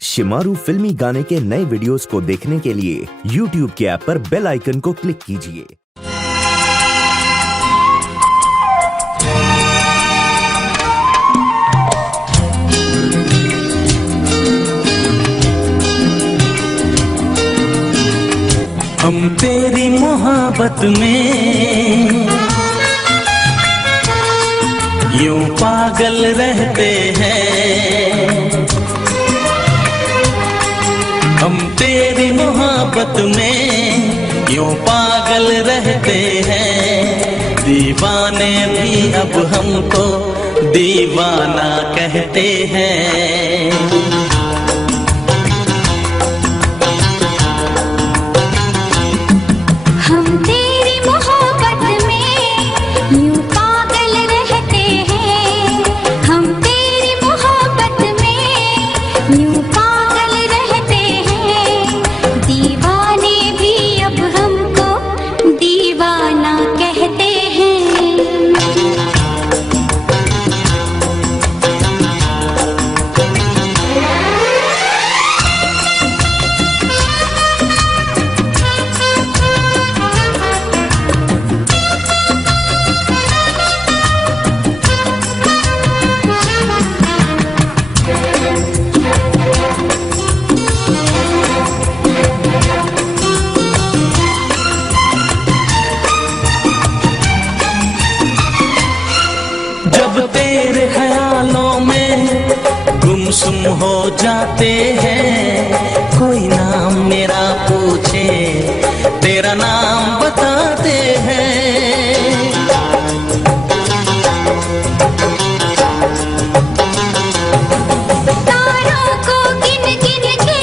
शिमारू फिल्मी गाने के नए वीडियोस को देखने के लिए YouTube के ऐप पर बेल आइकन को क्लिक कीजिए। हम तेरी मोहब्बत में यूं पागल रहते हैं। हम तेरी मोहब्बत में यूं पागल रहते हैं। दीवाने भी अब हमको दीवाना कहते हैं। जब तेरे ख्यालों में गुमसुम हो जाते हैं, कोई नाम मेरा पूछे तेरा नाम बताते हैं। तारों को गिन गिन के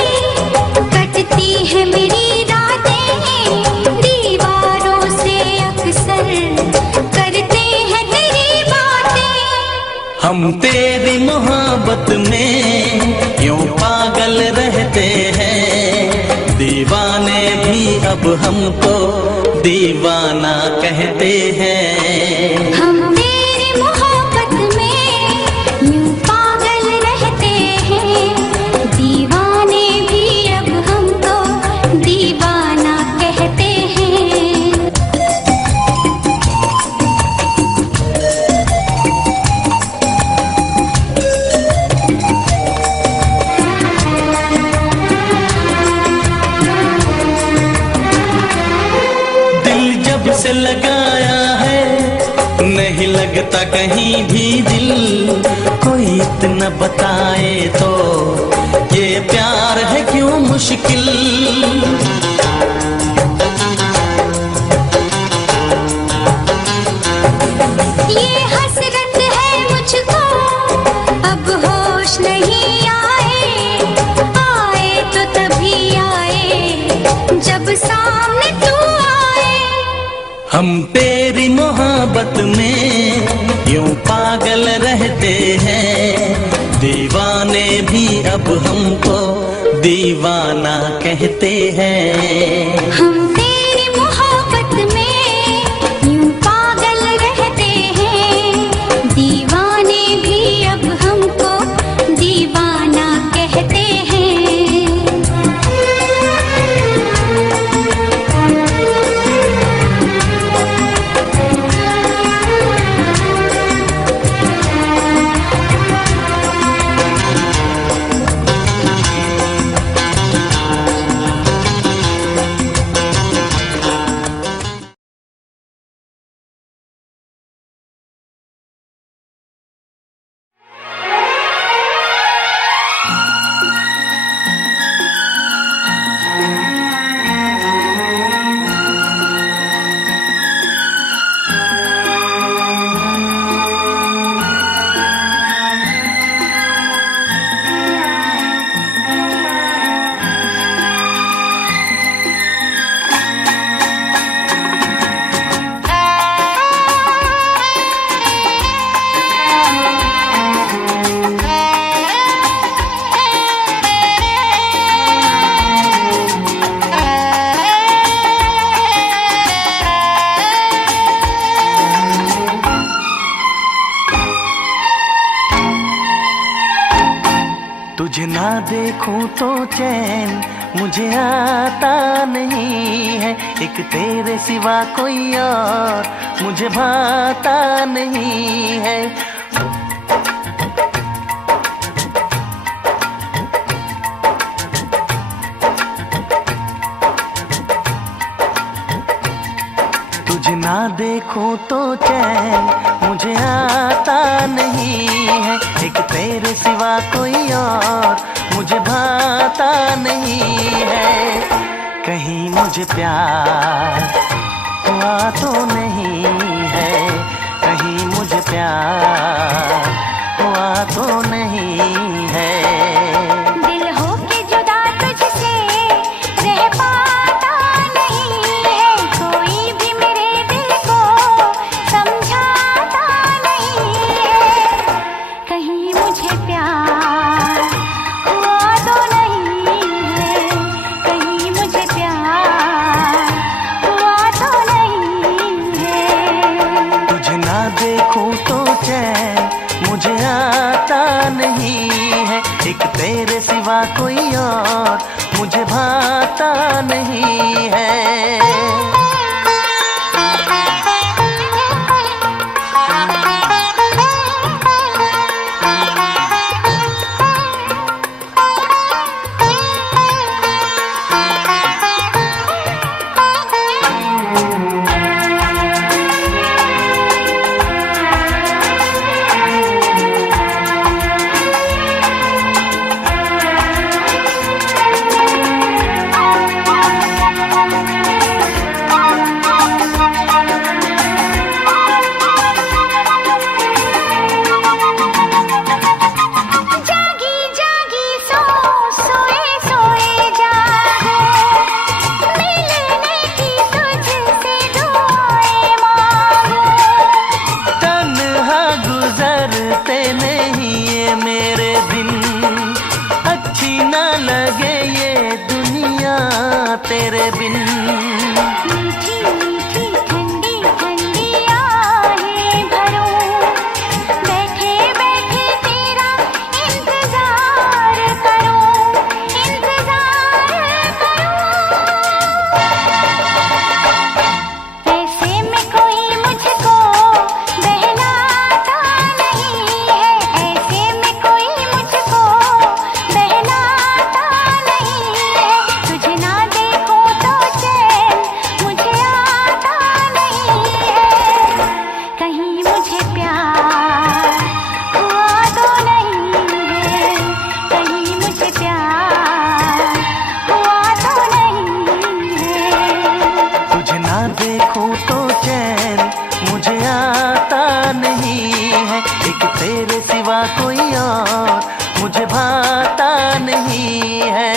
कटती है मेरी रातें, दीवारों से अक्सर करते हैं तेरी बातें। हम तेरी मोहब्बत में यूं पागल रहते हैं। दीवाने भी अब हमको दीवाना कहते हैं। हम तेरी मोहब्बत में यूं पागल रहते हैं। दीवाने भी अब हमको दीवाना कहते हैं। से लगाया है नहीं लगता कहीं भी दिल। कोई इतना बताए तो ये प्यार है क्यों मुश्किल। ये हसरत है मुझको अब होश नहीं आए, आए तो तभी आए जब सामने तू आए। हम तेरी मोहब्बत में यूं पागल रहते हैं। दीवाने भी अब हमको दीवाना कहते हैं। हम तेरी मोहब्बत में यूं पागल रहते हैं। दीवाने भी अब हमको दीवाना कहते हैं। देखूं तो चैन मुझे आता नहीं है, एक तेरे सिवा कोई और मुझे भाता नहीं है। तुझे ना देखूं तो चैन मुझे आता नहीं है, एक तेरे सिवा कोई और मुझे भाता नहीं है। कहीं मुझे प्यार हुआ तो नहीं है, कहीं मुझे प्यार हुआ तो नहीं है। दिल हो के जुदा तुझसे रह पाता नहीं है, कोई भी मेरे दिल को समझाता नहीं है। कहीं मुझे प्यार हुआ तो नहीं है, कहीं मुझे प्यार हुआ तो नहीं है। तुझे ना देखूं तो चैन मुझे आता नहीं है, एक तेरे सिवा कोई और मुझे भाता नहीं है। तेरे बिन मीठी मीठी ठंडी ठंडी आहें भरूं, बैठे बैठे तेरा इंतजार करूं, इंतजार करूं। ऐसे में कोई मुझको बहलाता नहीं है, ऐसे में कोई मुझको बहलाता नहीं है। तुझे ना देखूं तो चैन मुझे आता नहीं है, कहीं मुझे प्यार हुआ तो नहीं है, कहीं मुझे प्यार हुआ तो नहीं है। तुझे ना देखूं तो चैन मुझे आता नहीं है, एक तेरे सिवा कोई और मुझे भाता नहीं है।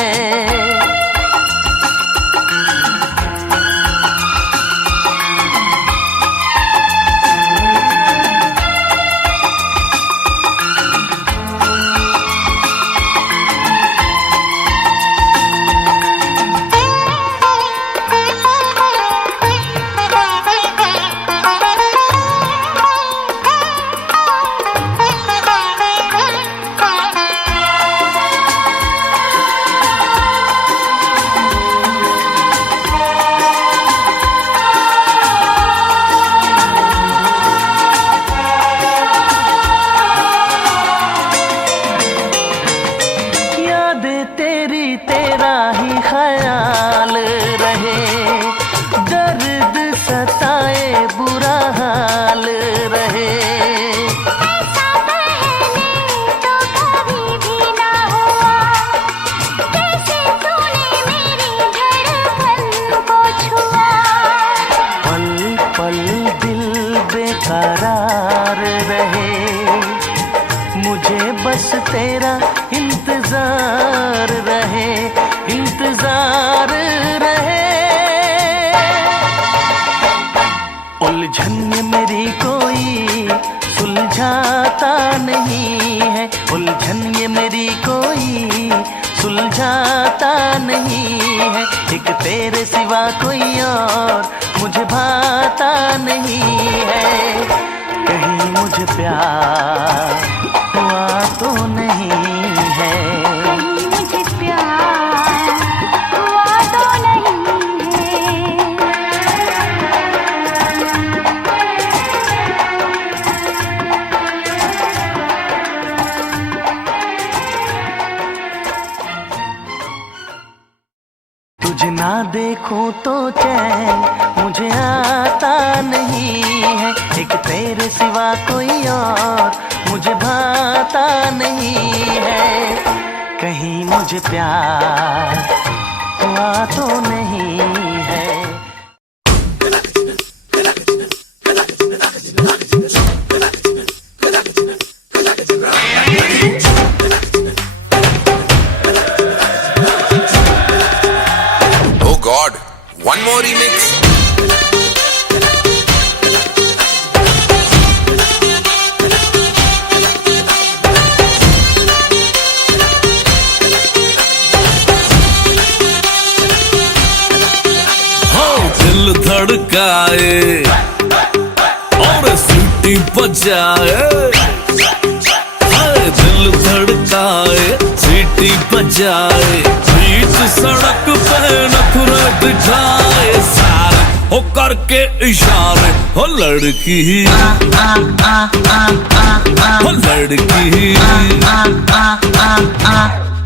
तेरा ही ख्याल रहे, दर्द सताए बुरा हाल रहे। ऐसा पहले तो कभी भी ना हुआ, कैसे तूने मेरी धड़कन को छुआ। पल पल दिल बेकरार रहे, मुझे बस तेरा इंतजार रहे, इंतजार रहे। उलझन ये मेरी कोई सुलझाता नहीं है, उलझन ये मेरी कोई सुलझाता नहीं है। एक तेरे सिवा कोई और मुझे भाता नहीं है, कहीं मुझे प्यार हुआ तो नहीं है, कहीं मुझे तुझे ना देखूं तो चैन मुझे आता नहीं है, एक तेरे सिवा कोई और मुझे भाता नहीं है। कहीं मुझे प्यार हुआ तो नहीं है। Oh God, one more remix. दिल धड़काए और सीटी बजाए, दिल धड़काए सीटी बजाए, बीच सड़क पे नखरे दिखाए सारे हो करके इशारे। हो लड़की हो लड़की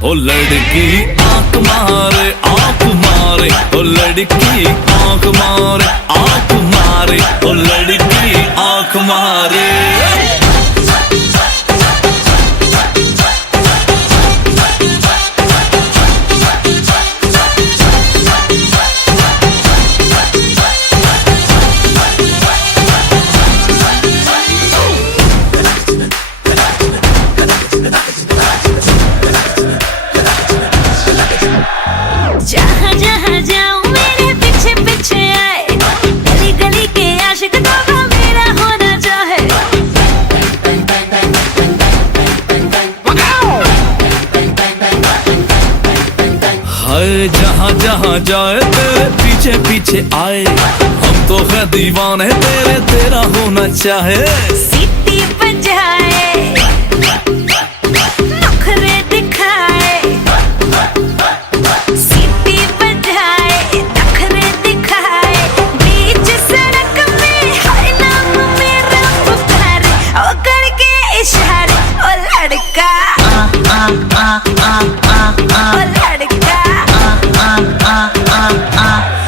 ओ लड़की आंख मारे आंख मारे, ओ लड़की आंख मारे आंख मारे, ओ लड़की आंख मारे। जहाँ जहाँ जाऊँ मेरे पीछे पीछे आए, गली गली के आशिक दोगा मेरा होना चाहे। हाय जहाँ जहाँ जाए तेरे पीछे पीछे आए, हम तो है दीवाने तेरे, तेरा होना चाहे। सीटी बजाए नखरे दिखाए, सीटी बजाए नखरे दिखाए, बीच सड़क में हाय नाम मेरा पुकारे, ओ करके इशारे। ओ लड़का ओ लड़का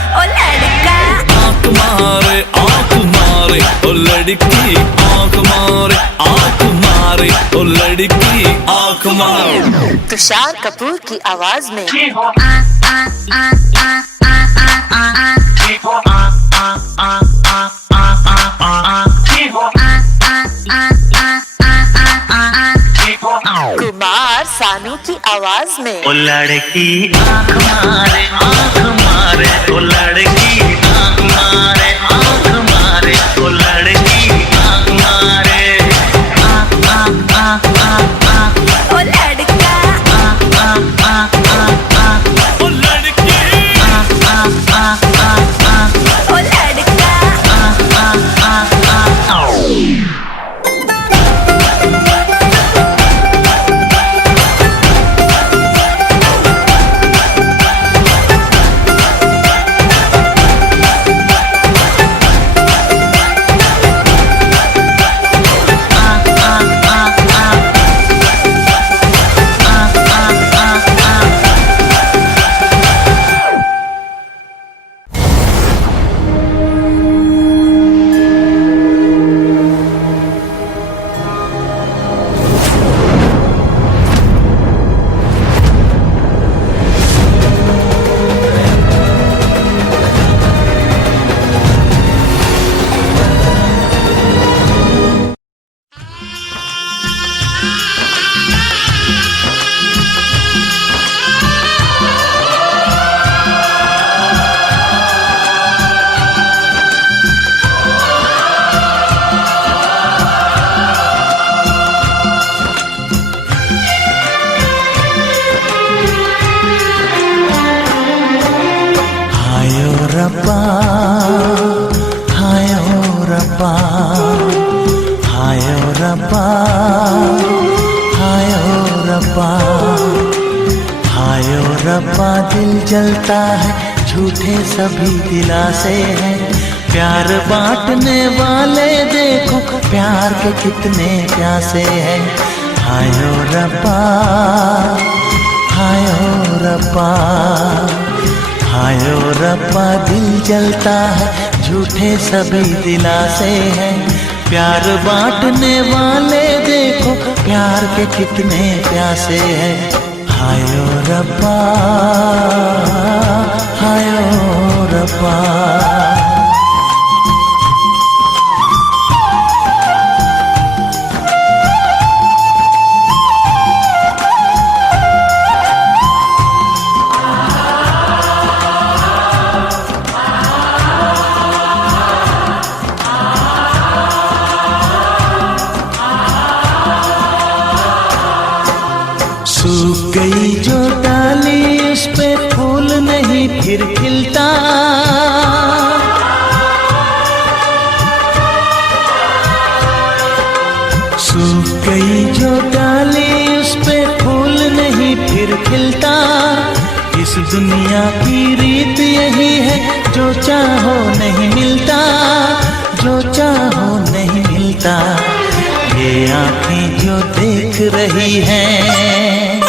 ओ लड़का आंख मारे आंख मारे, ओ लड़की आंख मारे आंख मारे, ओ लड़की आंख मारे। तुषार कपूर की आवाज में कुमार सानू की आवाज में ओ लड़की आंख मारे आंख मारे, ओ लड़की आंख मारे आंख मारे, ओ लड़की आंख मारे। ओ लड़का ओ लड़की ओ लड़का रब्बा हाय ओ रब्बा, हाय ओ रब्बा, हाय ओ रब्बा, हाय ओ रब्बा। दिल जलता है झूठे सभी दिलासे हैं, प्यार बांटने वाले देखो प्यार के कितने प्यासे हैं। हाय ओ रब्बा, हाय ओ रब्बा, हायो रब्बा दिल जलता है, झूठे सभी दिलासे हैं। प्यार बांटने वाले देखो, प्यार के कितने प्यासे हैं। हायो रब्बा, हायो रब्बा। सूख गई जो डाली उस पे फूल नहीं फिर खिलता। सूख गई जो डाली उस पे फूल नहीं फिर खिलता। इस दुनिया की रीत यही है, जो चाहो नहीं मिलता, जो चाहो नहीं मिलता। ये आँखें जो देख रही हैं,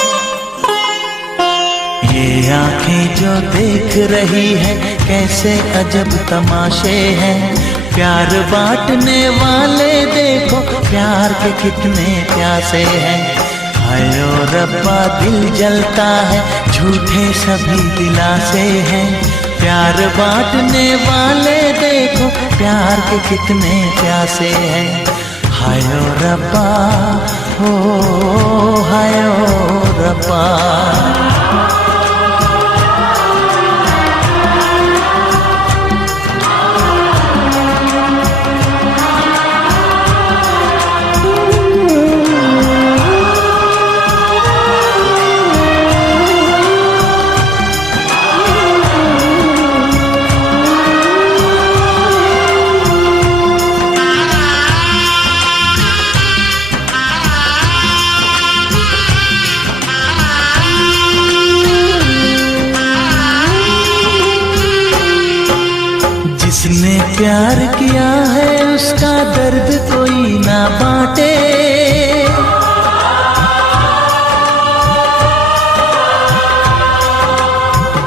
ये आँखें जो देख रही है, कैसे अजब तमाशे हैं। प्यार बांटने वाले देखो, प्यार के कितने प्यासे हैं। हायो रब्बा दिल जलता है, झूठे सभी दिलासे हैं। प्यार बांटने वाले देखो, प्यार के कितने प्यासे हैं। हायो रब्बा, हो हायो रब्बा। जिसने प्यार किया है उसका दर्द कोई ना बांटे।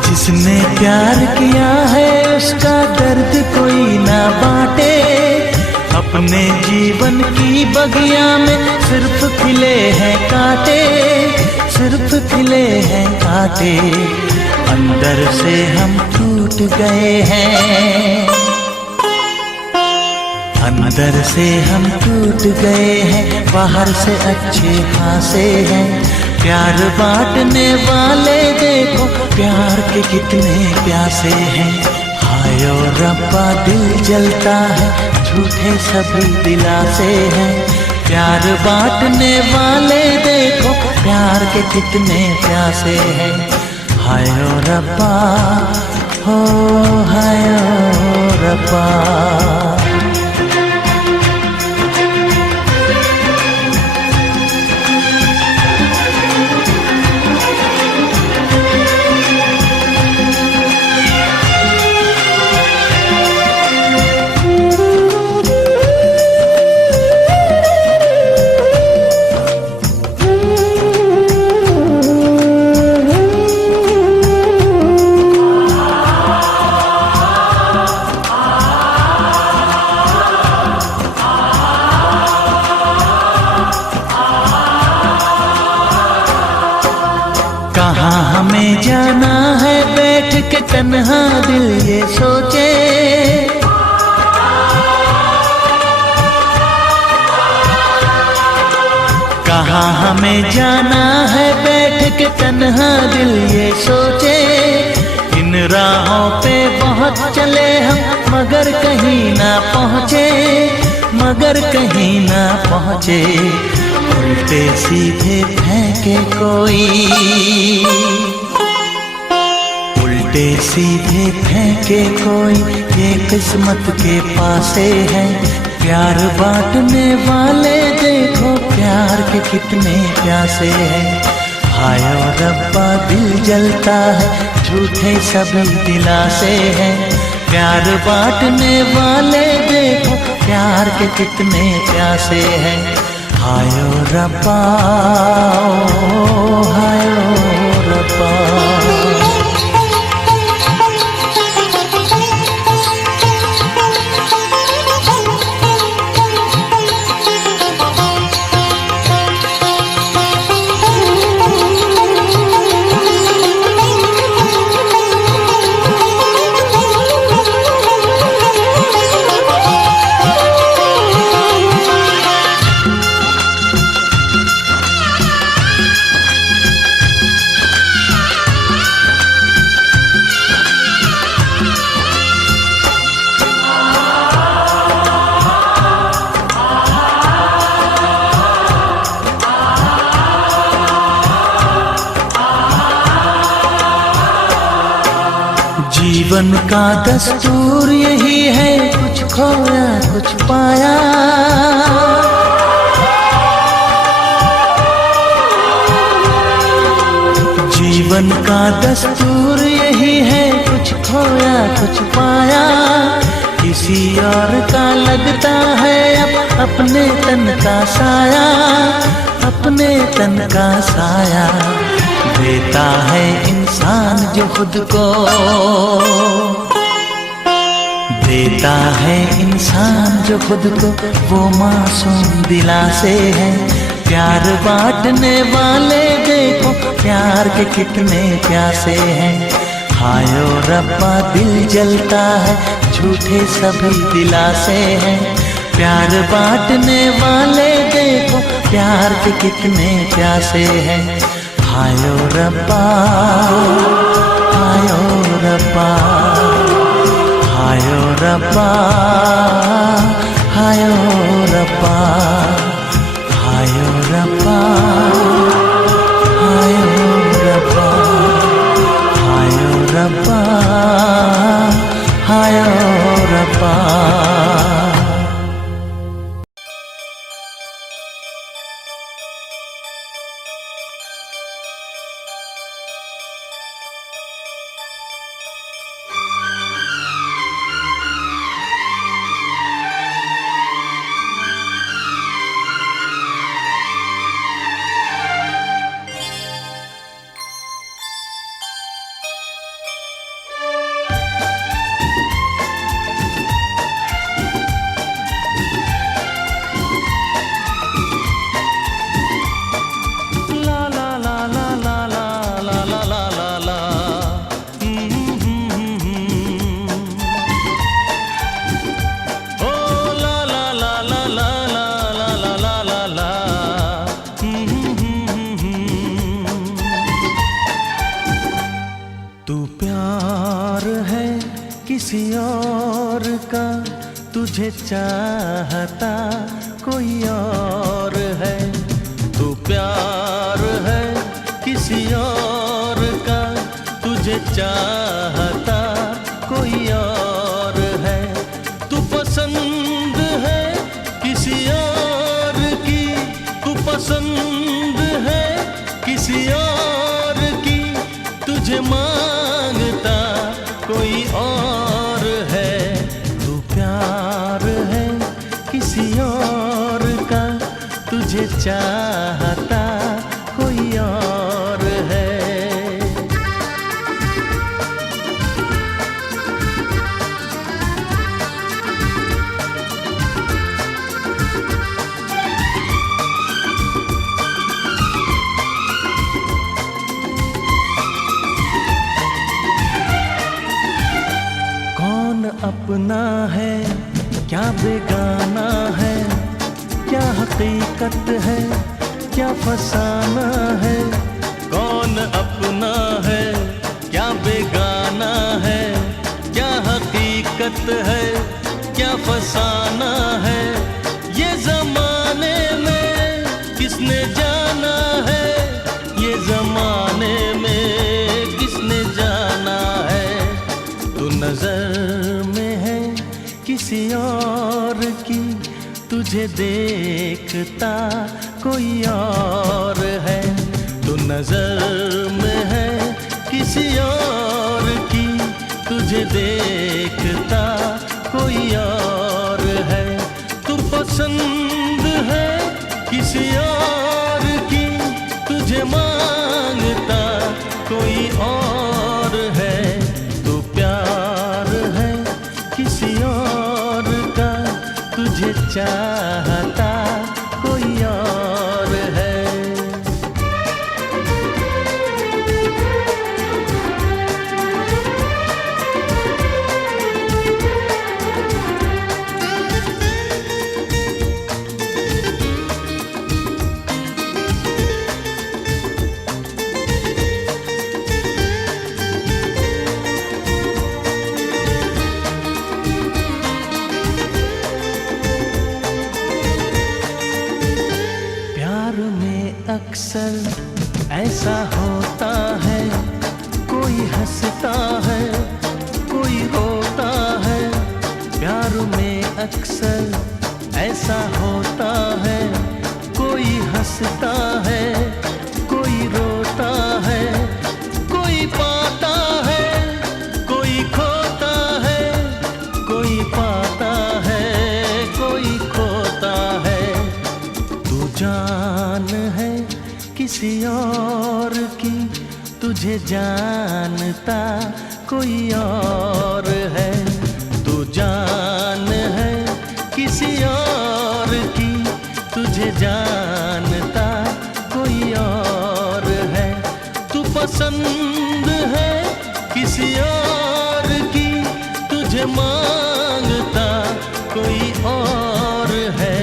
जिसने प्यार किया है उसका दर्द कोई ना बांटे। अपने जीवन की बगिया में सिर्फ खिले हैं कांटे, सिर्फ खिले हैं कांटे। अंदर से हम टूट गए हैं, अंदर से हम टूट गए हैं। बाहर से अच्छे खासे हैं। प्यार बांटने वाले देखो, प्यार के कितने प्यासे हैं। हायो रब्बा दिल जलता है, झूठे सभी दिलासे हैं। प्यार बांटने वाले देखो, प्यार के कितने प्यासे हैं। हायो रब्बा, हो हायो रब्बा। कहाँ हमें जाना है बैठ के तन्हा दिल ये सोचे। कहाँ हमें जाना है बैठ के तन्हा दिल ये सोचे। इन राहों पे बहुत चले हम मगर कहीं ना पहुँचे, मगर कहीं ना पहुँचे। उल्टे सीधे फेंके कोई, उल्टे सीधे फेंके कोई, ये किस्मत के पासे है। प्यार बांटने वाले देखो, प्यार के कितने प्यासे हैं। हायो रब्बा दिल जलता है, झूठे सभी दिलासे हैं। प्यार बांटने वाले देखो, प्यार के कितने प्यासे हैं। हायो रब्बा, ओ हायो रब्बा। जीवन का दस्तूर यही है, कुछ खोया कुछ पाया। जीवन का दस्तूर यही है, कुछ खोया कुछ पाया। किसी और का लगता है अब अपने तन का साया, अपने तन का साया। देता है इंसान जो खुद को, देता है इंसान जो खुद को, वो मासूम दिलासे है। प्यार बांटने वाले देखो प्यार के कितने प्यासे हैं। हायो रब्बा दिल जलता है, झूठे सभी दिलासे हैं। प्यार बांटने वाले देखो प्यार के कितने प्यासे हैं। हायो रब्बा, हायो रब्बा, हायो रब्बा, हायो रब्बा, हायो रब्बा, हायो रब्बा, हायो रब्बा, हायो रब्बा। किसी और का तुझे चाहता कोई और है। तू प्यार है किसी और का तुझे चाहता कोई और है। तू पसंद है किसी और की, तू पसंद है किसी और की, तुझे मांगता कोई और है। तू प्यार है किसी और का तुझे चाहता कोई और है। कौन अपना है क्या बेगाना है, क्या हकीकत है क्या फसाना है। कौन अपना है क्या बेगाना है, क्या हकीकत है क्या फसाना है। ये जमाने में किसने जाना है, ये जमाने में किसने जाना है। तू नजर में है किसी और की, तुझे देखता कोई और है। तू नजर में है किसी और की, तुझे देखता कोई और है। तू पसंद है किसी और की, तुझे मांगता कोई और है। तू प्यार है किसी और का, तुझे चाहता कोई और है। अक्सर ऐसा होता है, कोई हंसता है अक्सर ऐसा होता है, कोई हंसता है, कोई रोता है, कोई पाता है, कोई खोता है, कोई पाता है, कोई खोता है। तू जान है किसी और की, तुझे जानता कोई और है। तू जान है किसी और की, तुझे जानता कोई और है। तू पसंद है किसी और की, तुझे मांगता कोई और है।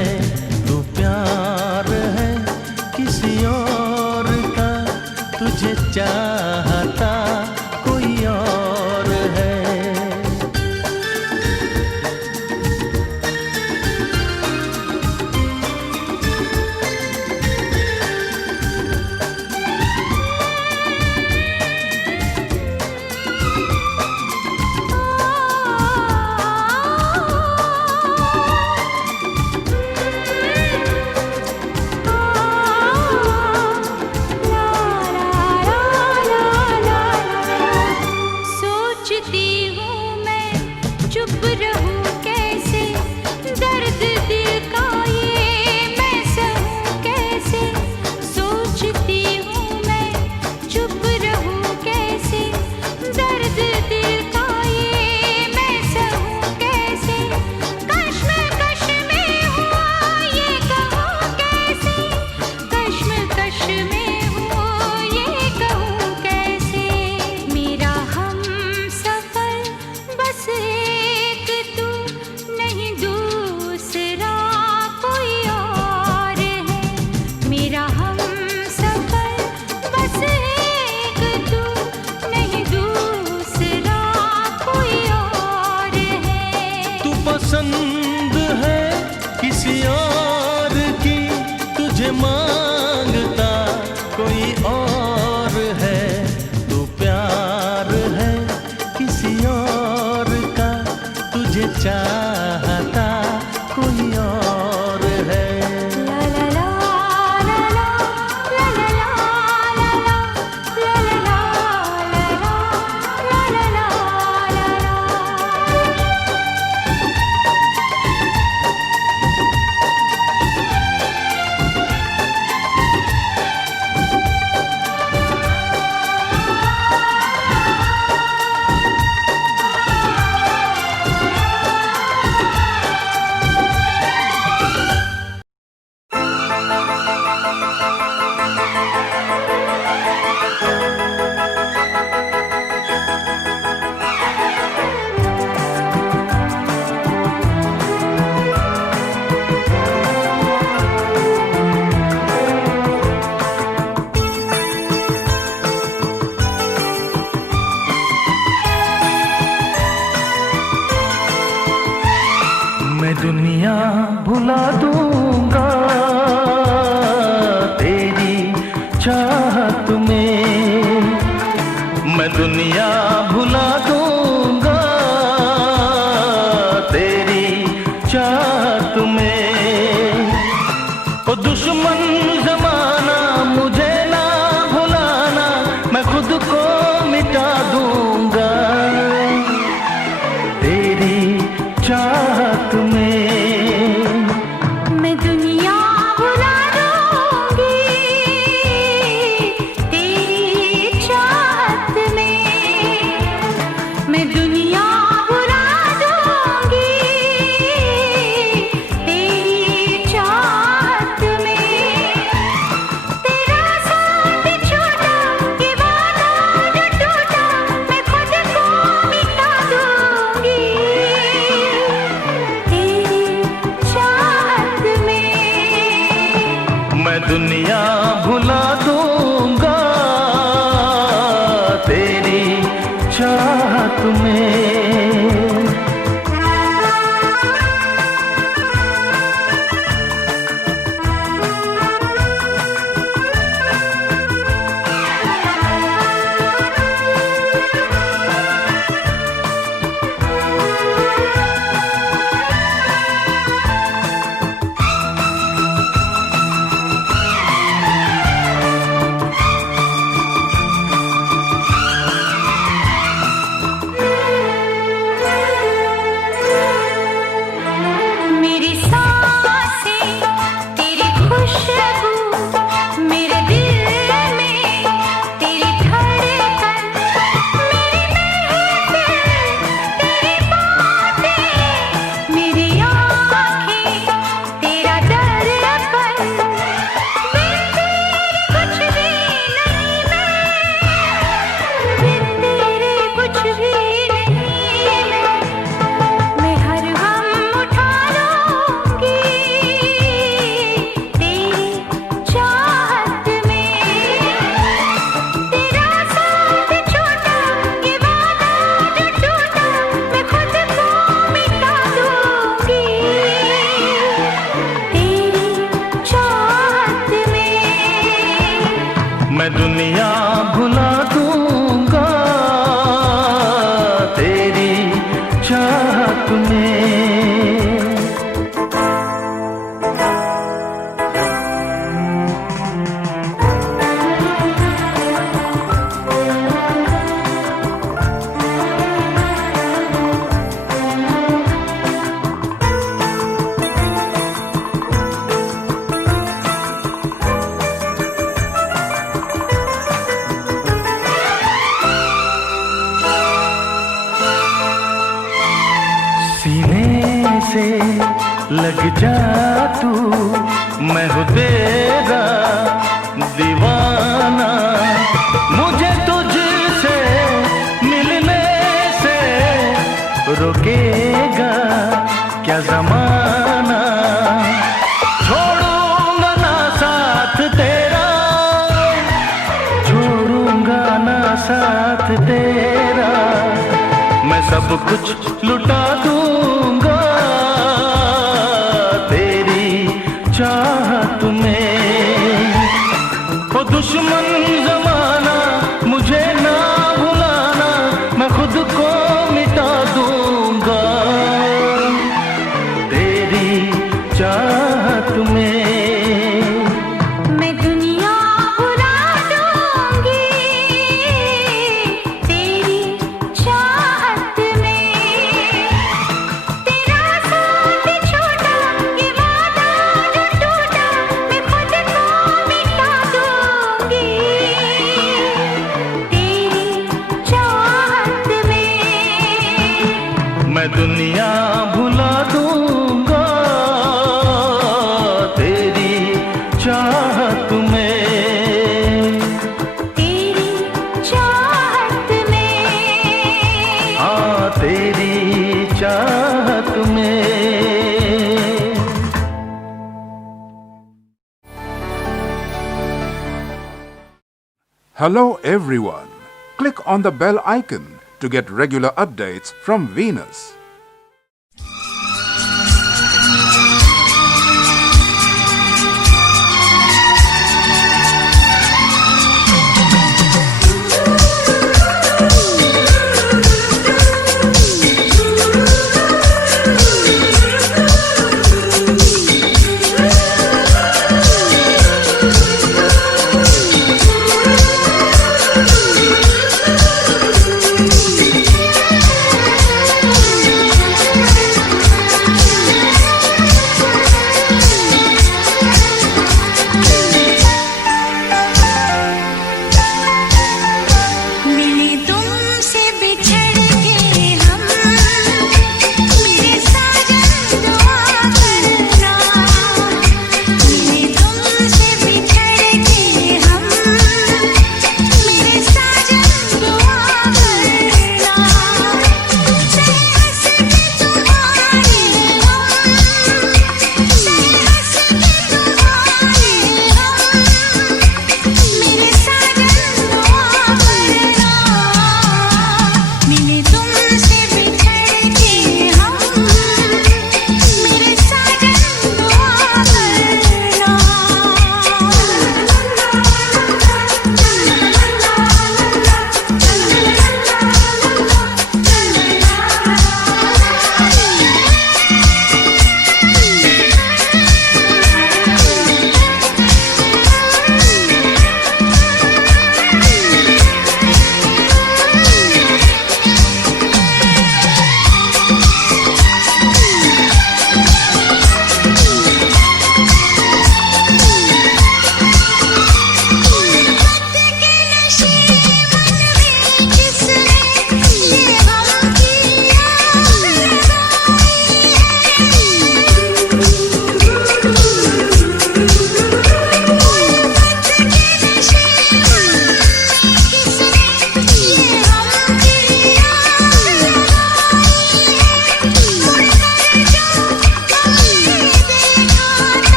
तू प्यार है किसी और का, तुझे चाहता कोई और है। सोचती हूँ मैं चुप रहूँ कैसे, दर्द दिल का ये मैं सहूँ कैसे। सोचती हूँ मैं चुप रहूँ कैसे, दर्द दिल का ये मैं सहूँ कैसे। कश्मकश में हूँ ये कहूँ कैसे, कश्मकश में हूँ ये कहूँ कैसे। मेरा हमसफर बस एक तू, नहीं दूसरा कोई और है। मेरा हमसफर बस एक तू, नहीं दूसरा कोई और है। तू पसंद है किसी और की, तुझे मांगता कोई और है। तू प्यार है किसी और का, तुझे चाहता कोई और है। ला ला ला ला ला ला ला ला ला ला ला ला ला ला ला। मैं दुनिया भुला दूंगा तेरी चाहत में। मैं दुनिया भुला दूंगा तेरी चाहत में। ओ दुश्मन जमाना मुझे ना भुलाना, मैं खुद को मिटा दूंगा तेरी चाहत में। मैं दुनिया भुला दूंगी तेरी चाहत में। मैं दुनिया भुला दूंगी तेरी चाहत में। तेरा साथ छोड़ा ये वादा जो टूटा, मैं खुद को मिटा दूंगी तेरी चाहत में। मैं दुनिया भुला दूंगा तेरी चाहत में। से लग जा तू, मैं हूँ तेरा दीवाना। मुझे तुझसे मिलने से रोकेगा क्या जमाना। छोड़ूंगा ना साथ तेरा, छोड़ूंगा ना साथ तेरा, मैं सब कुछ लुटा दूंगा तेरी चाहत में। ओ दुश्मन जमाना मुझे ना भुलाना, मैं खुद को मिटा दूंगा तेरी चाहत में। मैं दुनिया भुला दूंगी तेरी चाहत में। तेरा साथ छोटा ये वादा जो टूटा, मैं खुद को मिटा दूंगी तेरी चाहत में। मैं दुनिया भुला दूंगा तेरी चाहत में, तेरी चाहत में। हाँ तेरी चाहत में। Hello everyone. Click on the bell icon to get regular updates from Venus.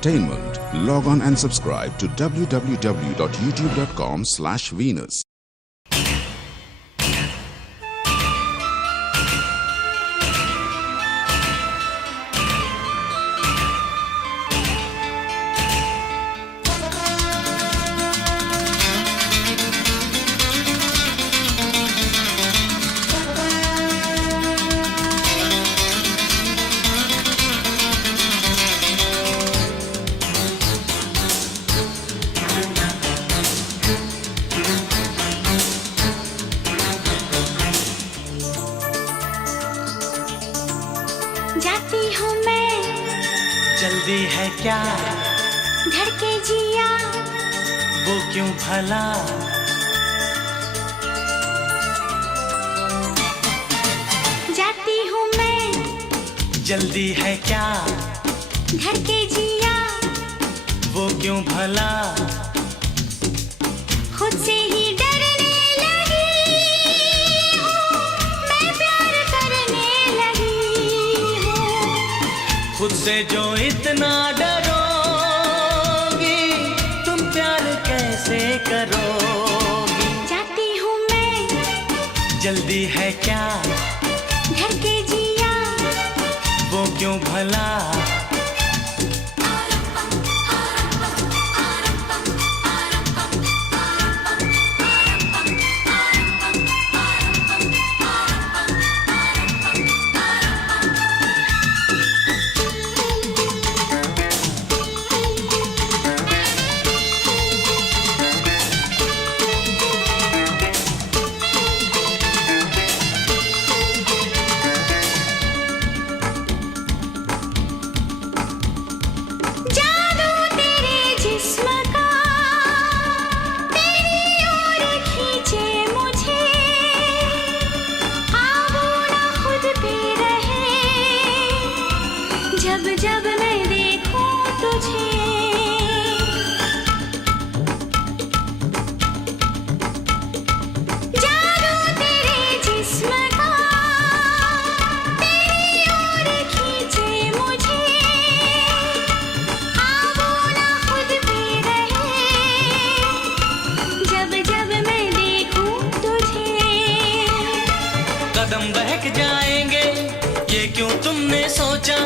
entertainment. Log on and subscribe to www.youtube.com/Venus. जाती हूँ मैं, जल्दी है क्या, धड़के जिया, वो क्यों भला, जाती हूँ मैं, जल्दी है क्या, धड़के जिया, वो क्यों भला, खुद से ही डरने लगी हूँ, मैं प्यार करने लगी हूँ, खुद से जो इतना डरोगी, तुम प्यार कैसे करोगी। जाती हूँ मैं, जल्दी है क्या, धड़के जिया, वो क्यों भला, जादू तेरे जिस्म का तेरी ओर खींचे मुझे, काबू ना खुद पे रहे, जब जब मैं देखूं तुझे, जादू तेरे जिस्म का तेरी ओर खींचे मुझे, काबू ना खुद पे रहे, जब जब मैं देखूं तुझे, कदम बहक जाएंगे, ये क्यों तुमने सोचा,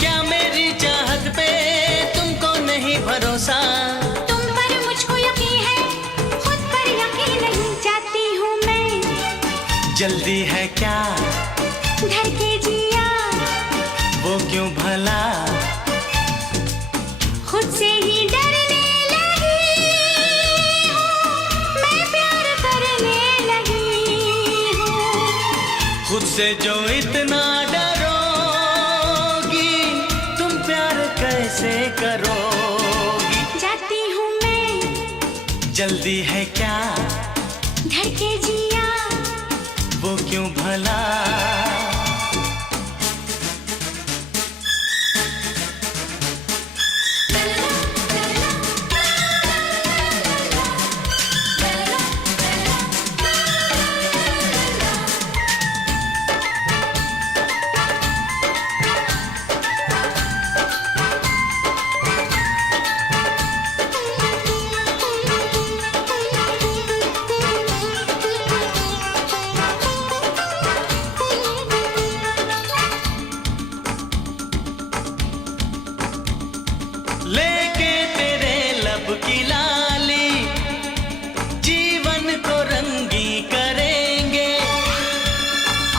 क्या मेरी चाहत पे तुमको नहीं भरोसा, तुम पर मुझको यकीन है, खुद पर यकीन नहीं। जाती हूँ मैं, जल्दी है क्या, धड़के जिया, वो क्यों भला, खुद से ही डरने लगी हूँ, मैं प्यार करने लगी हूँ, खुद से जो इतना डरोगी, तुम प्यार कैसे करोगी। जाती हूँ मैं, जल्दी है क्या, धड़के जिया, वो क्यों भला, लेके तेरे लब की लाली, जीवन को रंगी करेंगे,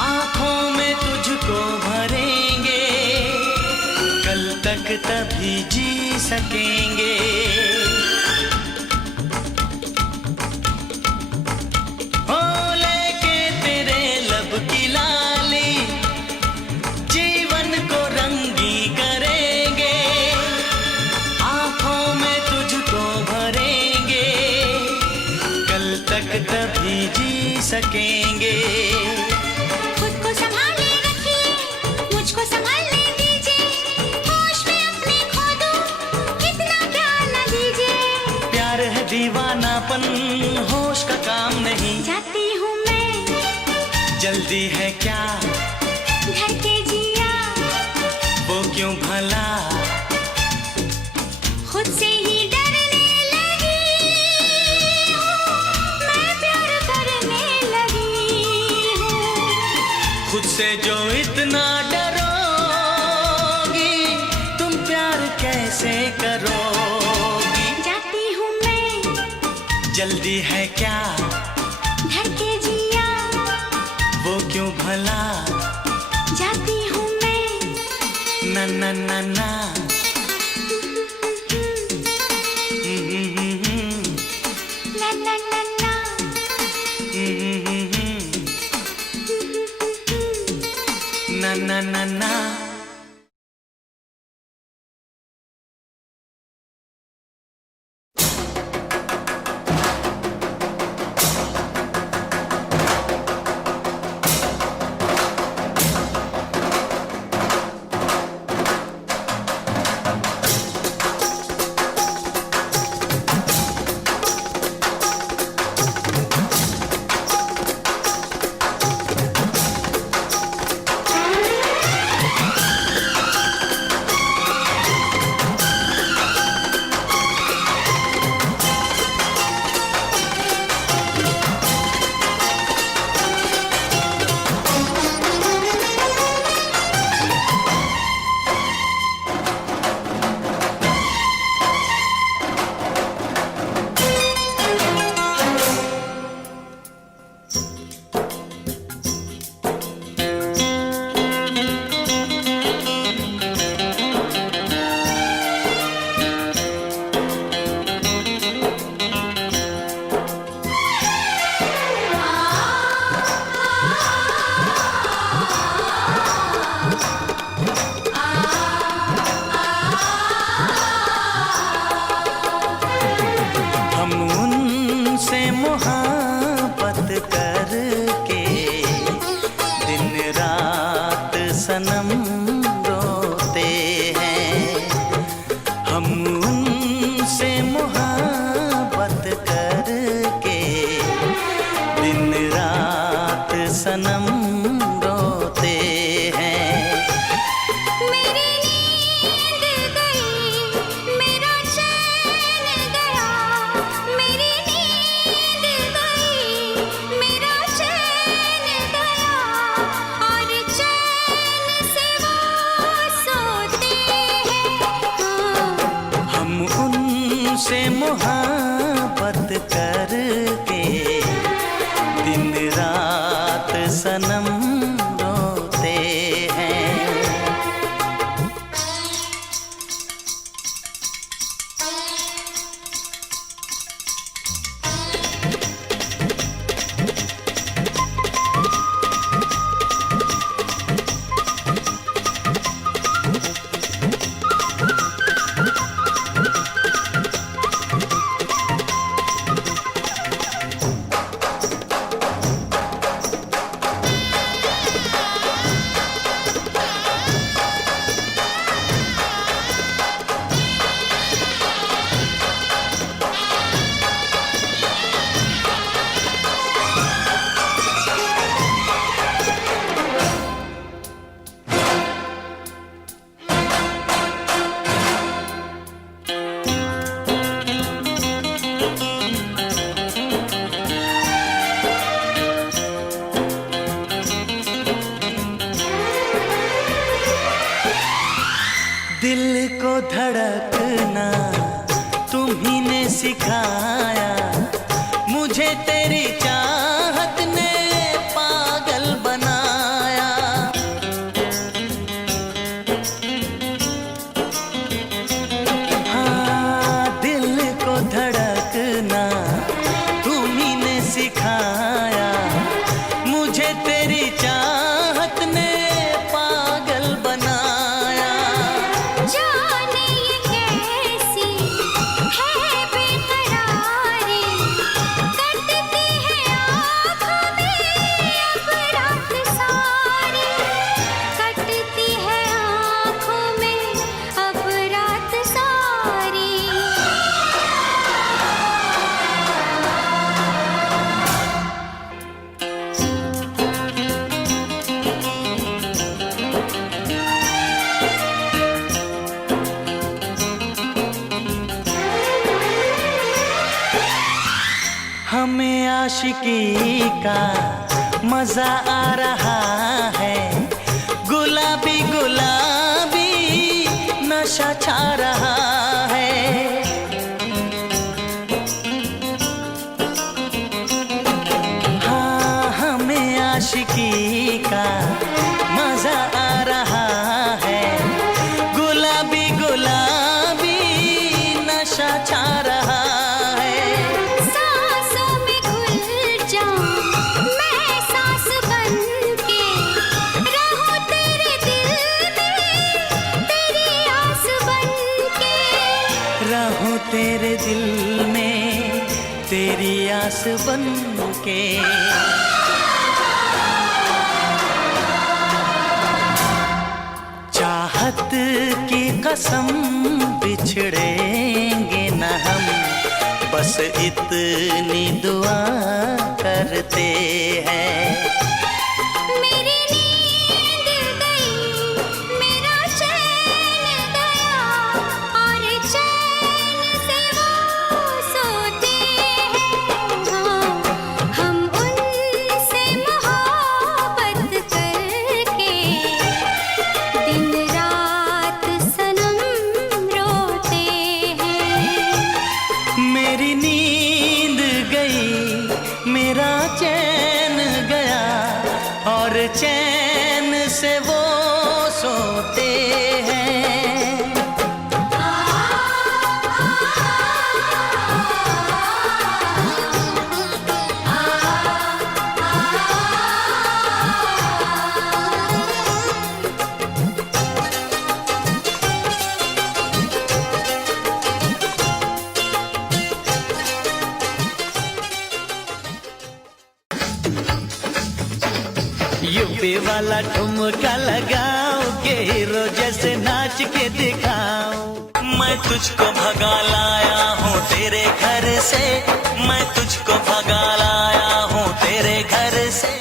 आंखों में तुझको भरेंगे, कल तक तभी जी सकेंगे। ओ लेके तेरे लब की लाली, जीवन को रंगी करेंगे, आंखों में तुझको भरेंगे, कल तक तभी जी सकेंगे। खुद को संभाले रखिए, मुझको संभालने दीजिए, होश में अपने खो दूं, इतना प्यार न दीजिए, प्यार है दीवानापन, होश का काम नहीं। जाती हूँ मैं, जल्दी है क्या, धड़के जिया, वो क्यों भला, मुझसे जो इतना डरोगी, तुम प्यार कैसे करोगी? जाती हूँ मैं, जल्दी है क्या? धड़के जिया, वो क्यों भला? जाती हूँ मैं, ना ना ना ना। ला ला ला ला। ना ना ना ना। मोहब्बत करके दिन रात सनम रोते हैं। हम उनसे मोहब्बत करके दिन रात सनम रोते हैं। मेरी नींद गई, मेरा चैन गया, मेरी नींद गई, मेरा चैन गया, और चैन से वो सोते हैं। हम उनसे मोहब्बत करके दिन रात सनम रोते हैं। दिल को धड़कना तुम्ही ने सिखाया, मुझे तेरी चाहत ने पागल बनाया। हाँ, दिल को धड़कना तुम्ही ने सिखाया, मुझे तेरी चाहत ने पागल बनाया। जाने ये कैसी है बेकरारी, कटती है आँखों में अब रात सारी, कटती है आँखों में अब रात सारी। हमें आशिकी का मजा आ रहा है, छा रहा है। हाँ, हमें आशिकी का मजा आ रहा है। गुलाबी गुलाबी नशा छा रहा है। सांसों में घुल जाऊं मैं सांस बन के, रहूं तेरे दिल में तेरी आस बन के। रहूं तेरे दिल में तेरी आस बन के। चाहत की कसम बिछड़ेंगे न हम, बस इतनी दुआ करते हैं। मेरी नींद गई, मेरा चैन गया, और चैन से वो सोते हैं। हाँ, हम उनसे मोहब्बत करके दिन रात सनम रोते हैं। मेरी नींद गई, मेरा चैन गया, और चैन से वो सोते हैं। यूपी वाला ठुमका लगाओ के हीरो जैसे नाच के दिखाओ। मैं तुझको भगा लाया हूँ तेरे घर से, मैं तुझको भगा लाया हूँ तेरे घर से।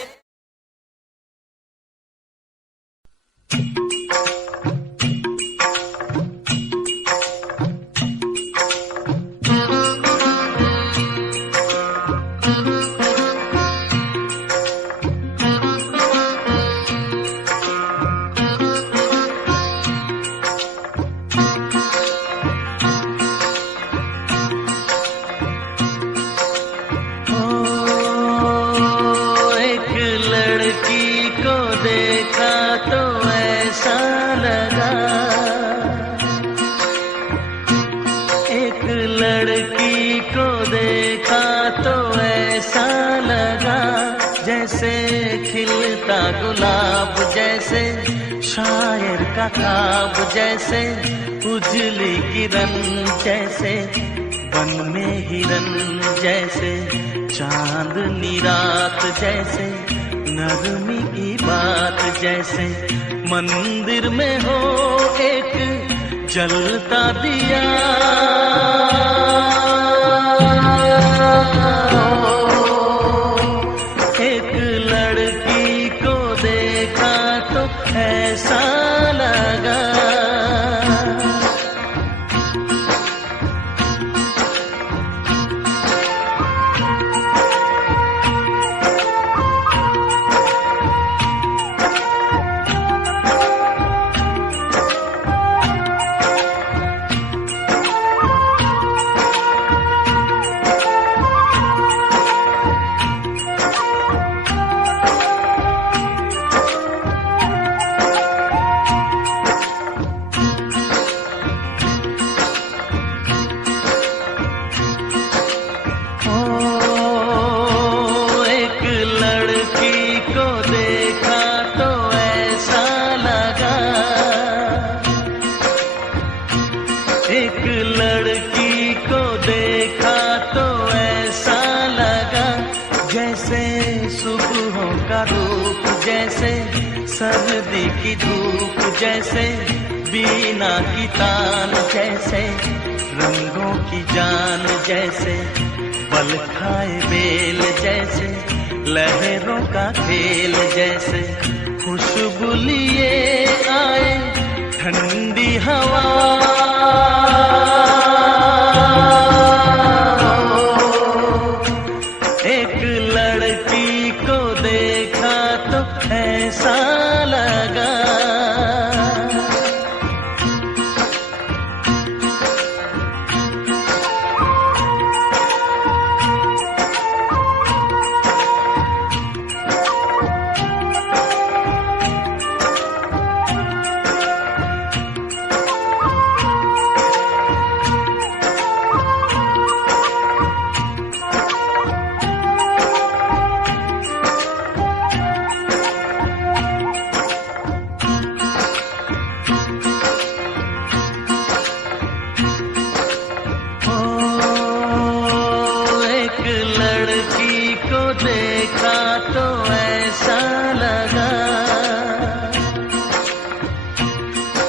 देखा तो ऐसा लगा, एक लड़की को देखा तो ऐसा लगा, जैसे खिलता गुलाब, जैसे शायर का ख्वाब, जैसे उजली किरण, जैसे बन में हिरन, जैसे चांदनी रात, जैसे नरमी की बात, जैसे मंदिर में हो एक जलता दिया। एक लड़की को देखा तो ऐसा लगा। एक लड़की को देखा तो ऐसा लगा, जैसे सुबहों का रूप, जैसे सर्दी की धूप, जैसे बीना की तान, जैसे रंगों की जान, जैसे बल खाए बेल, जैसे लहरों का खेल, जैसे खुशबू लिए आए ठंडी हवा। एक लड़की को देखा तो ऐसा लगा।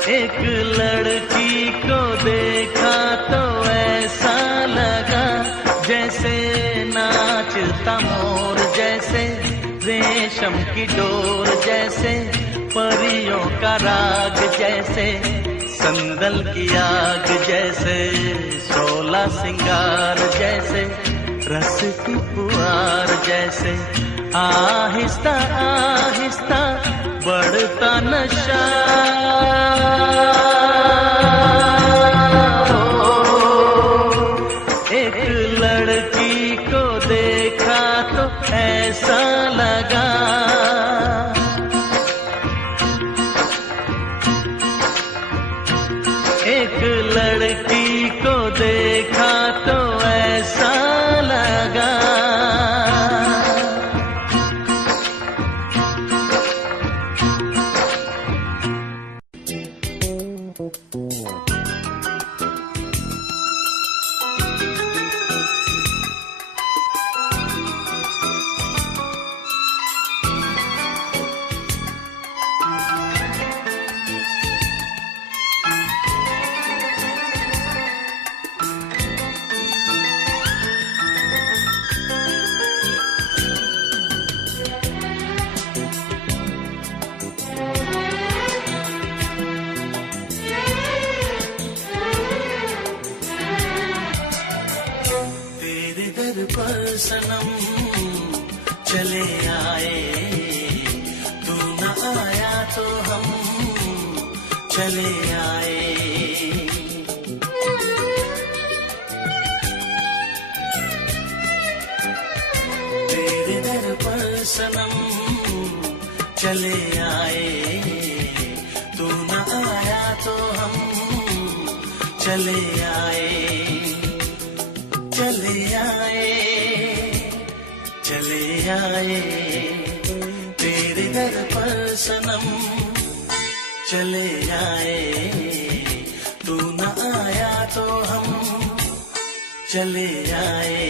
एक लड़की को देखा तो ऐसा लगा जैसे नाचता मोर, जैसे रेशम की डोर, जैसे परियों का राग, जैसे संदल की आग, जैसे शोला सिंगार, जैसे रस की पुआर, जैसे आहिस्ता आहिस्ता बढ़ता नशा। एक लड़की को देखा तो ऐसा लगा, एक लड़की को देखा तो ऐसा लगा। सनम चले आए, तू न आया तो हम चले आए। तेरे दर पर सनम चले आए, तू न आया तो हम चले आए, चले आए, चले आए। तेरे दर पर सनम चले आए, तू न आया तो हम चले आए।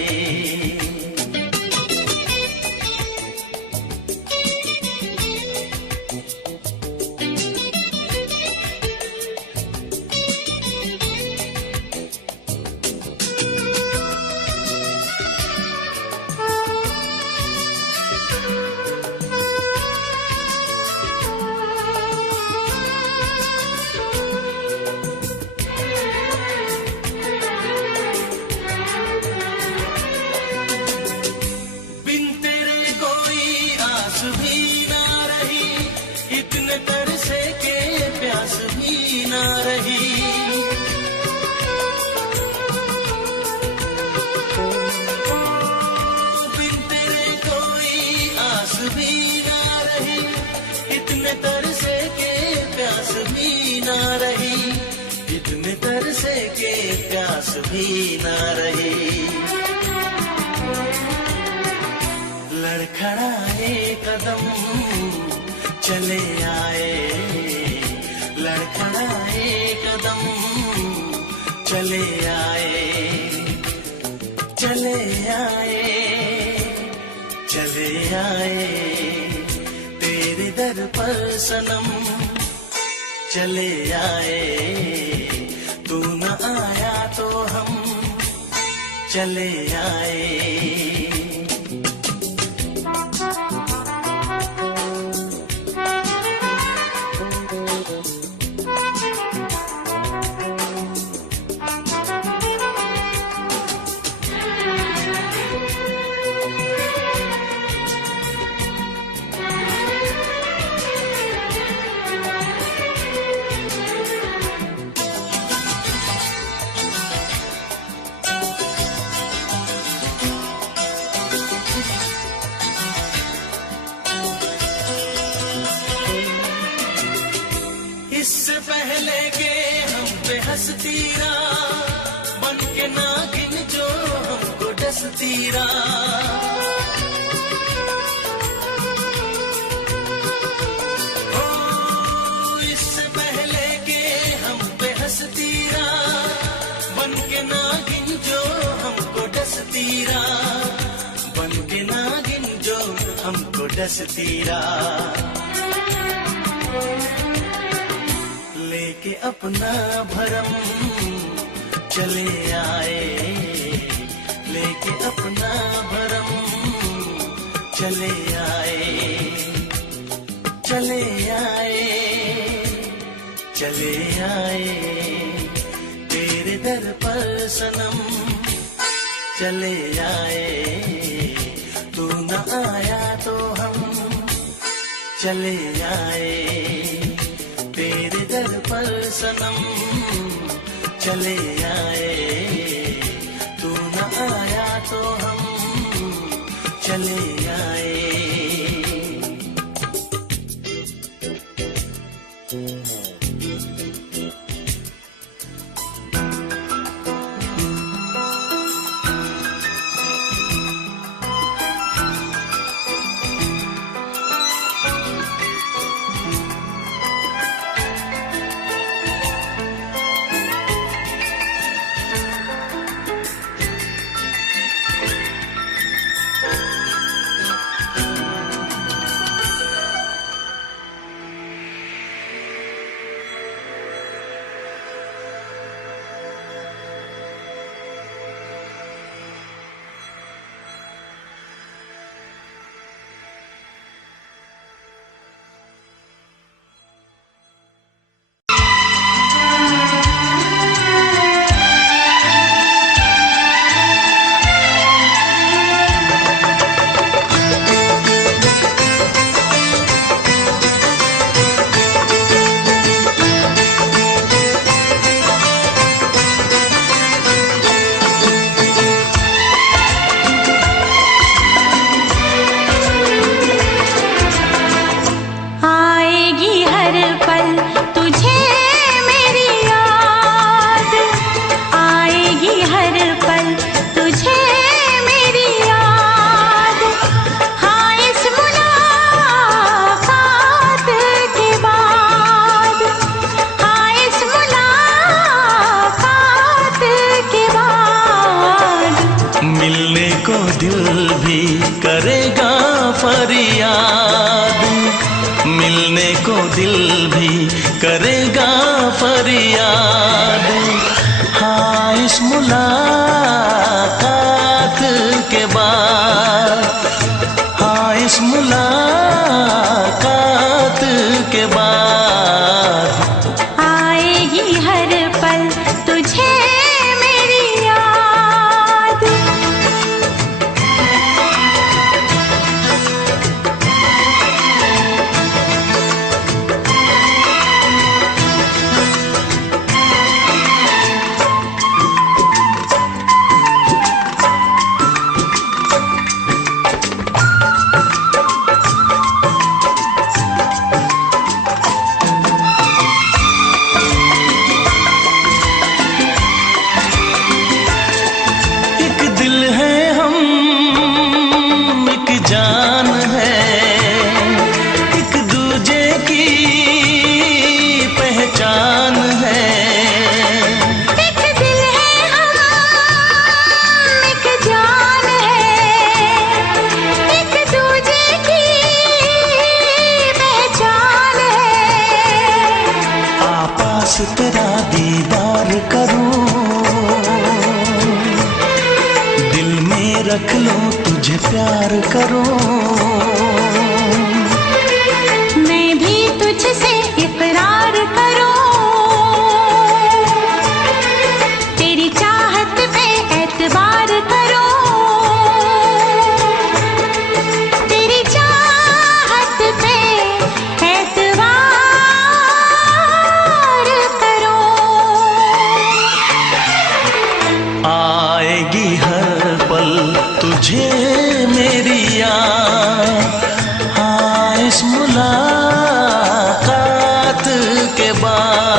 भी ना रही। लड़खड़ाए कदम चले आए, लड़खड़ाए कदम चले आए, चले आए, चले आए। तेरे दर पर सनम चले आए, तू न आया तो हम चले आए। इससे पहले के हम पे हंसती रहा, बन के नागिन जो हमको डसती रहा। ओ इससे पहले के हम पे हंसती रहा, बन के नागिन जो हमको डसती रहा, बन के नागिन जो हमको डसती रहा। लेके अपना भरम चले आए, लेके अपना भरम चले आए, चले आए, चले आए तेरे दर पर सनम, चले आए, तू न आया तो हम चले आए तेरे दर पर सनम, चले आए, तू न आया तो हम चले आए। करेगा फरियाद, मिलने को दिल भी करेगा फरियाद। हाँ इस मुलाकात के बाद, हाँ इस मुलाकात के बाद आएगी हर पल तुझे मेरी याद। जान है एक दूजे की पहचान है, एक दिल है हम एक जान है, एक दूजे की पहचान है। आपास तेरा दीदार करूं, दिल में रख लूं तुझे प्यार करूं, मैं भी तुझसे इकरार करूं, तेरी चाहत पे एतबार करूं, तेरी चाहत पे एतबार करूं। आएगी हर पल तुझे मेरी याद, हाँ इस मुलाकात के बाद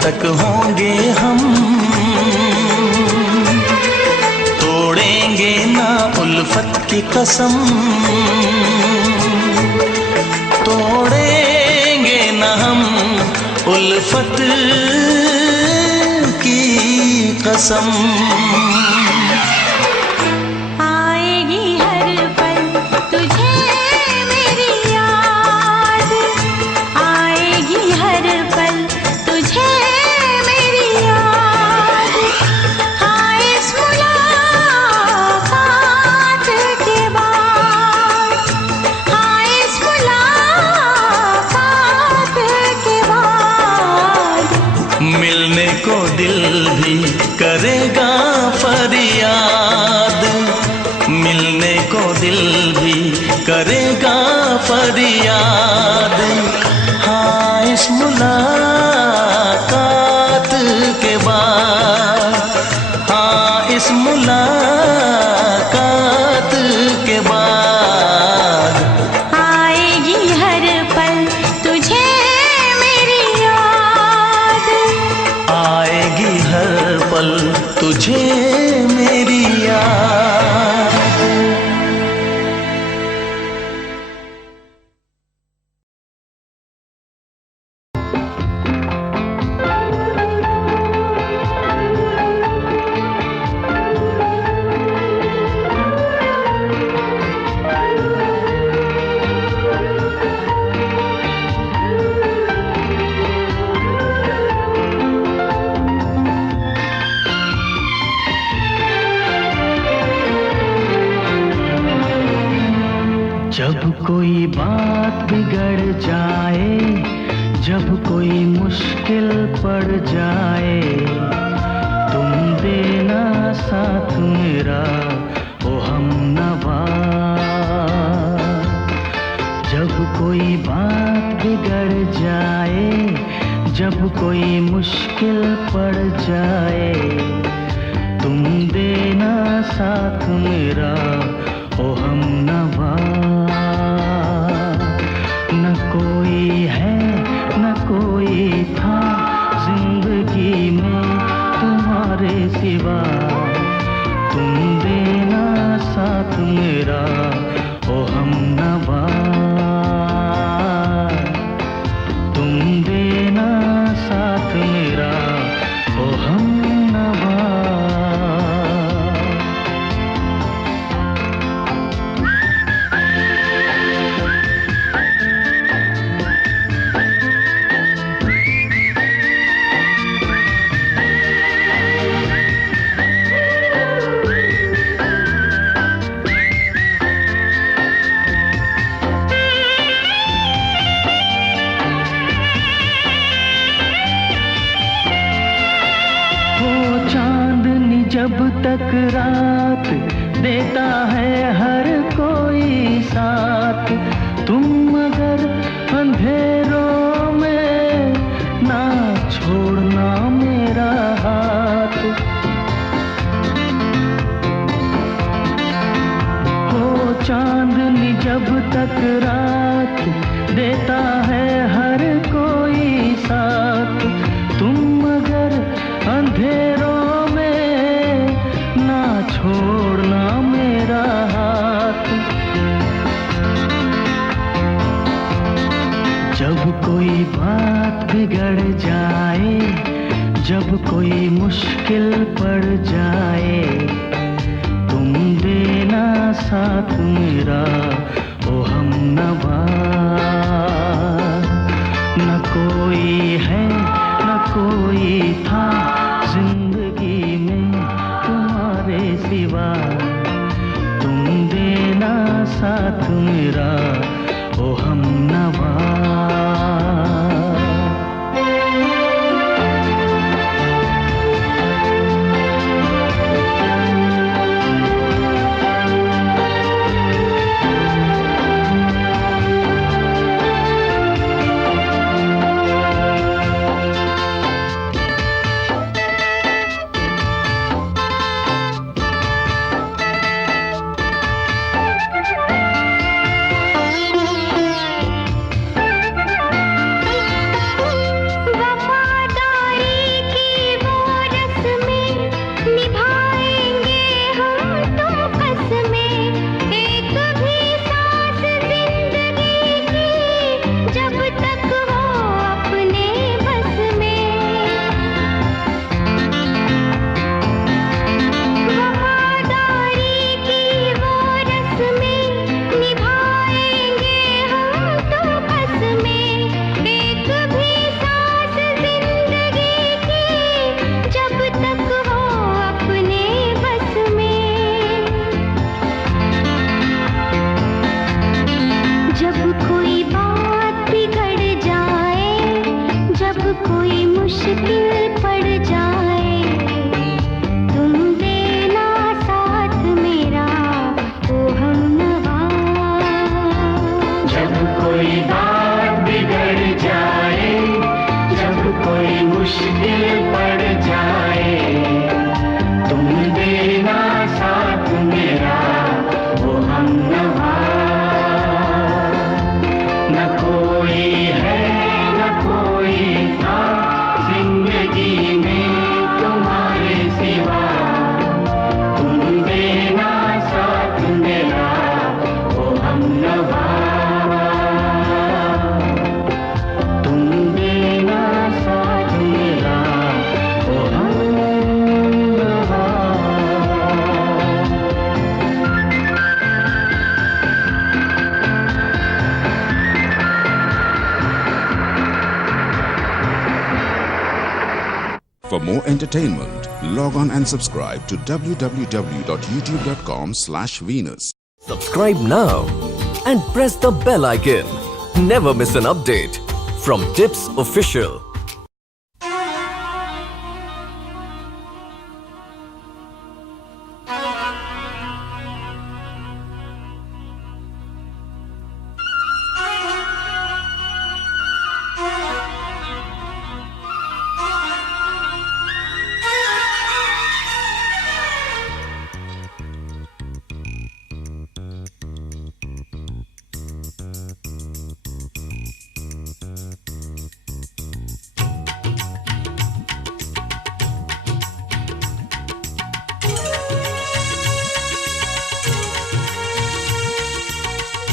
तक होंगे हम, तोड़ेंगे ना उल्फत की कसम, तोड़ेंगे ना हम उल्फत की कसम। आएगी हर पल तुझे मेरी याद, आएगी हर पल तुझे मेरी याद। हाँ इस मुलाकात के बाद, हाँ इस मुलाकात के बाद मिलने को दिल भी करेगा फरियाद, मिलने को दिल भी करेगा फरियाद। हाँ इस मुलाकात के बाद, हाँ इस मुलाकात के बाद आएगी हर पल तुझे मेरी याद, आएगी हर पल तुझे मेरी याद। जब कोई बात बिगड़ जाए, जब कोई मुश्किल पड़ जाए, तुम देना साथ मेरा ओ हमनवा। जब कोई बात बिगड़ जाए, जब कोई मुश्किल पड़ जाए, तुम देना साथ मेरा ओ हमनवा। न कोई है न कोई था जिंदगी में तुम्हारे सिवा, तुम देना साथ मेरा ओ हमनवा, तुम देना साथ मेरा ओ हमनवा। जब तक रात देता है हर कोई साथ, तुम मगर अंधेरों में ना छोड़ना मेरा हाथ। हो चांदनी जब तक रात देता है हर कोई साथ, तुम मगर अंधेरों छोड़ना मेरा हाथ। जब कोई बात बिगड़ जाए, जब कोई मुश्किल पड़ जाए, तुम देना साथ मेरा ओ हमनवा। न कोई है न कोई था जिंदगी में तुम्हारे सिवा, तुम देना साथ मेरा ओ हमनवा। more entertainment, log on and subscribe to www.youtube.com/Venus. Subscribe now and press the bell icon. Never miss an update from Tips Official.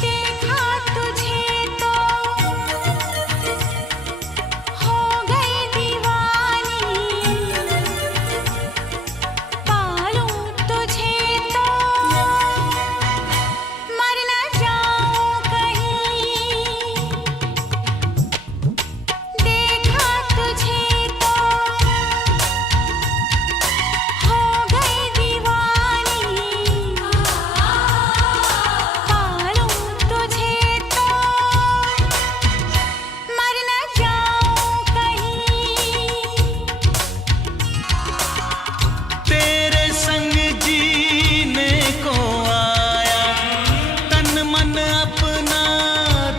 देखा तुझे तो हो गई दीवानी, पालूं तुझे तो मर न जाऊं कहीं। देखा तुझे तो हो गई दीवानी, पालूं तुझे तो मर न जाऊं कहीं। तेरे संग जीने को आया, तन मन अपना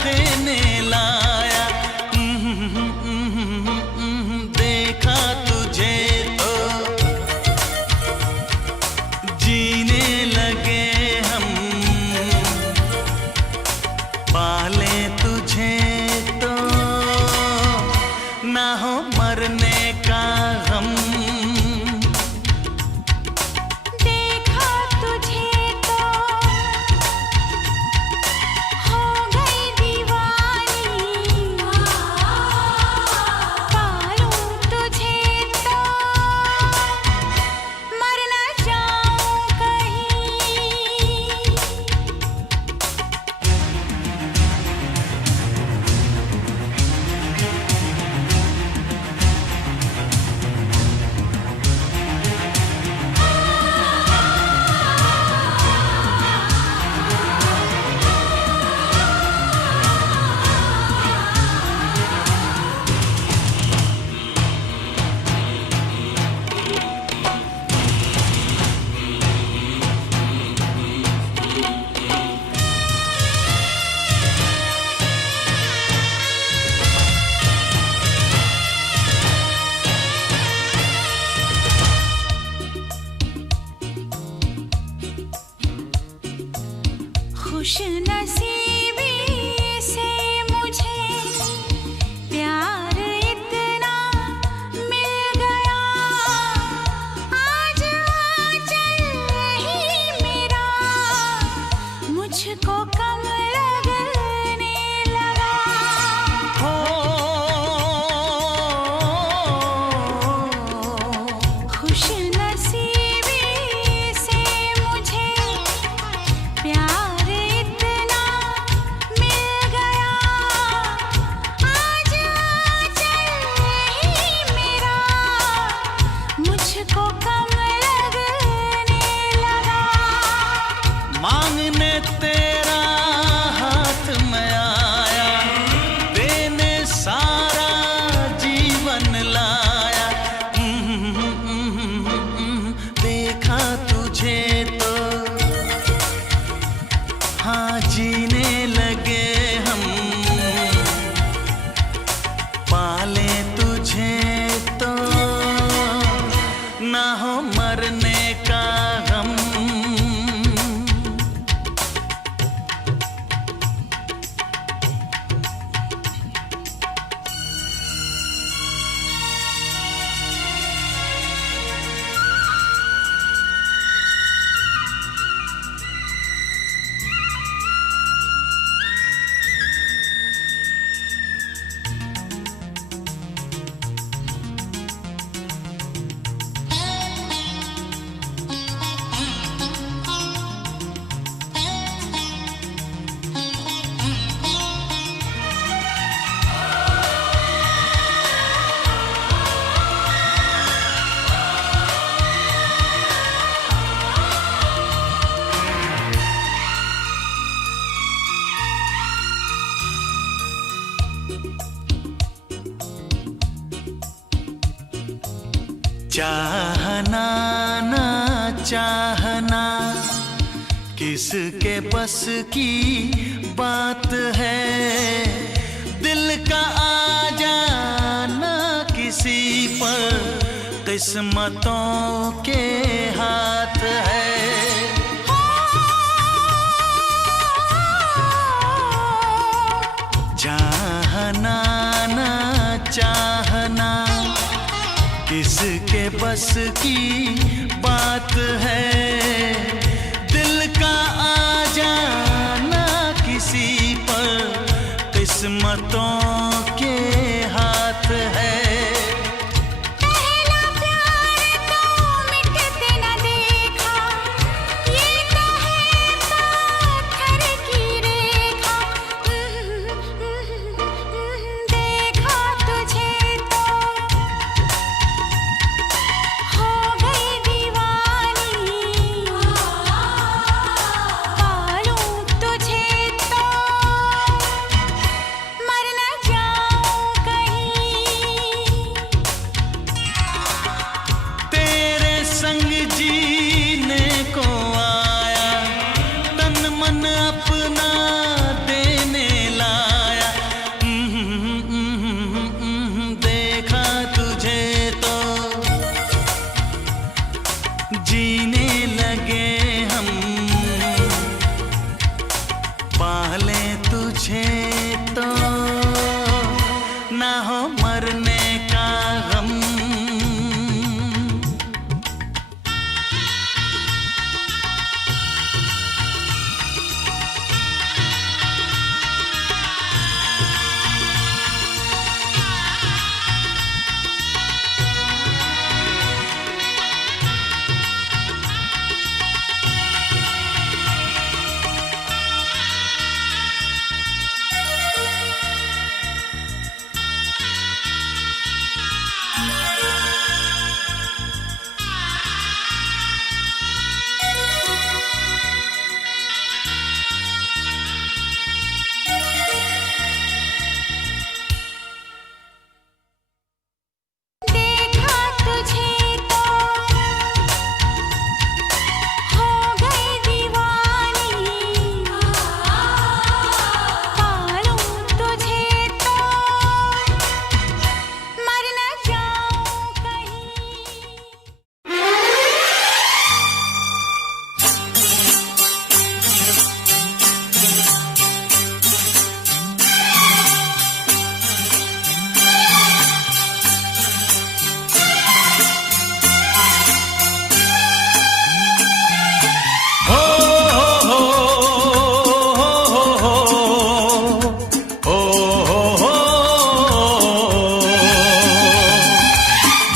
देने लाया। देखा तुझे तो जीने लगे हम, पाले तुझे तो ना हो मरने का गम। देखा तुझे तो हो गई दीवानी, पालूं तुझे तो मर न जाऊं कहीं। खुश नसीबी से मुझे प्यार इतना मिल गया, आज आंचल ही मेरा मुझको कम लगने लगा। खुश नसीबी से मुझे प्यार इतना चाहना किसके बस की बात है, दिल का आ जाना किसी पर किस्मतों के हाथ है। चाहना ना चाहना किसके बस की बात है, दिल का आ जाना किसी पर किस्मतों के हाथ है। जीने लगे हम पाले तुझे तो ना हो मरने का गम।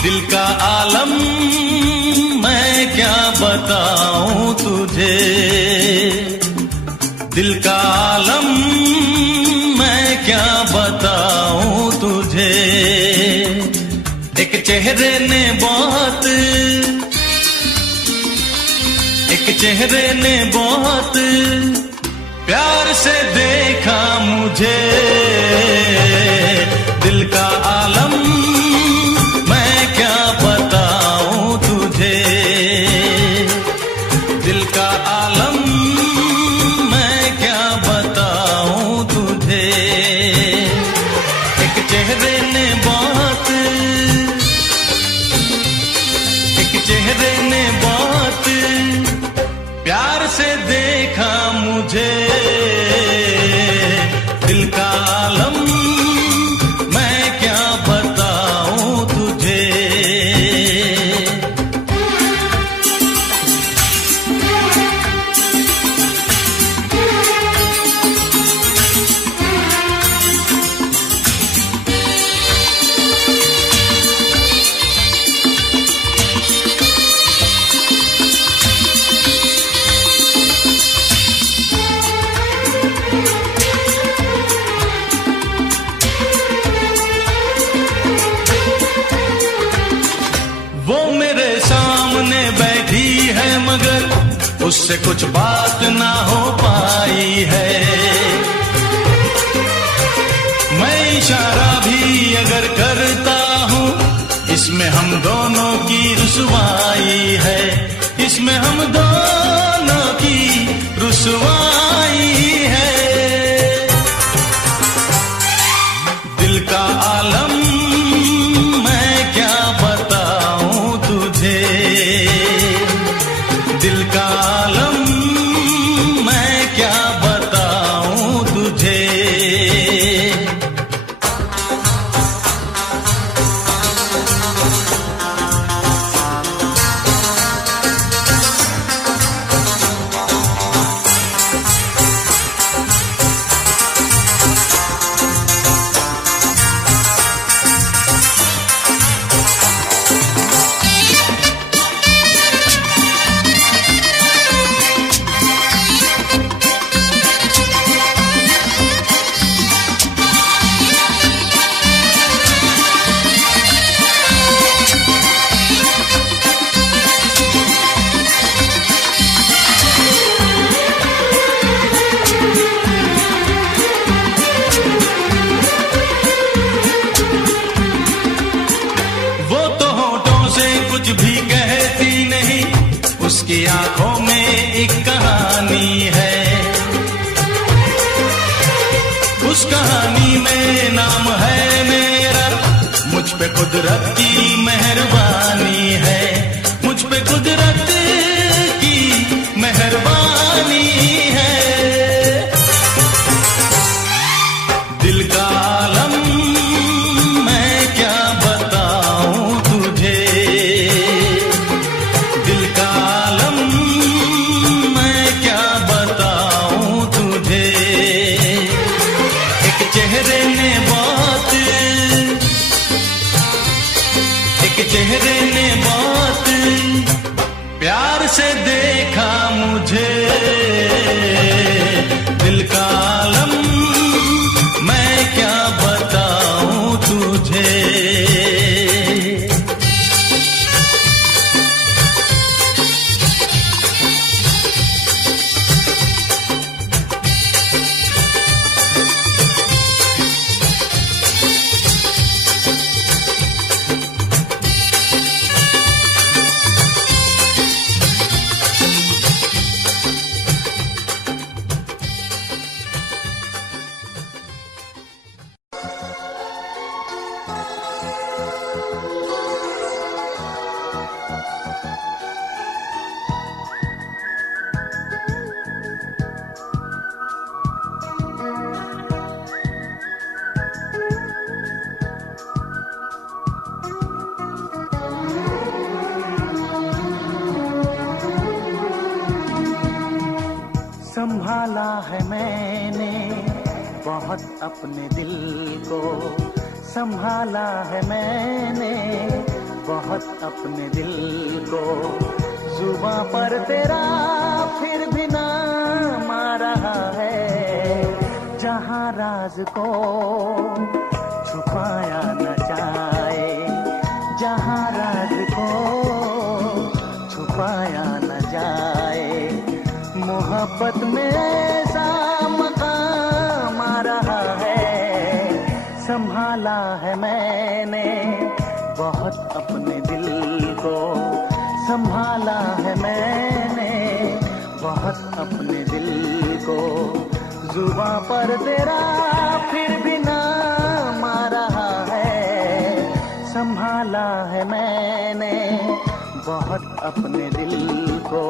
दिल का आलम मैं क्या बताऊं तुझे, दिल का आलम मैं क्या बताऊं तुझे। एक चेहरे ने बहुत, एक चेहरे ने बहुत प्यार से देखा मुझे। दिल का आलम मैं क्या बताऊं तुझे, दिल का आलम मैं क्या बताऊं तुझे। एक चेहरे ने बहुत, एक चेहरे ने बहुत प्यार से देखा मुझे। दिल का आलम मैं क्या बताऊं तुझे। वो मेरे सामने बैठी है मगर उससे कुछ बात ना हो पाई है। मैं इशारा भी अगर करता हूँ इसमें हम दोनों की रुसवाई है, इसमें इसमें हम दोनों की रुसवाई है। दिल का आलम मैं क्या बताऊं तुझे, दिल का आलम मैं क्या बताऊं तुझे। कुछ भी कहती नहीं, उसकी आंखों में एक कहानी है। उस कहानी में नाम है मेरा, मुझ पे कुदरत की मेहरबानी है, मुझ पे कुदरत की मेहरबानी है। दिल का आलम मैं क्या बताऊं तुझे, दिल का आलम मैं क्या बताऊं तुझे। एक चेहरे ने बहुत, एक चेहरे ने बहुत प्यार से देखा मुझे। दिल का आलम मैं क्या बताऊं तुझे। संभाला है मैंने बहुत अपने दिल को, संभाला है मैंने बहुत अपने दिल को। जुबां पर तेरा फिर भी नाम आ रहा है, जहां राज को छुपाया न जाए, जहां राज को छुपाया न जाए। मोहब्बत में ऐसा मकाम आ रहा है, संभाला है मैंने बहुत अपने दिल को, संभाला है मैंने बहुत अपने दिल को। जुबां पर तेरा फिर भी नाम आ रहा है, संभाला है मैंने बहुत अपने दिल को।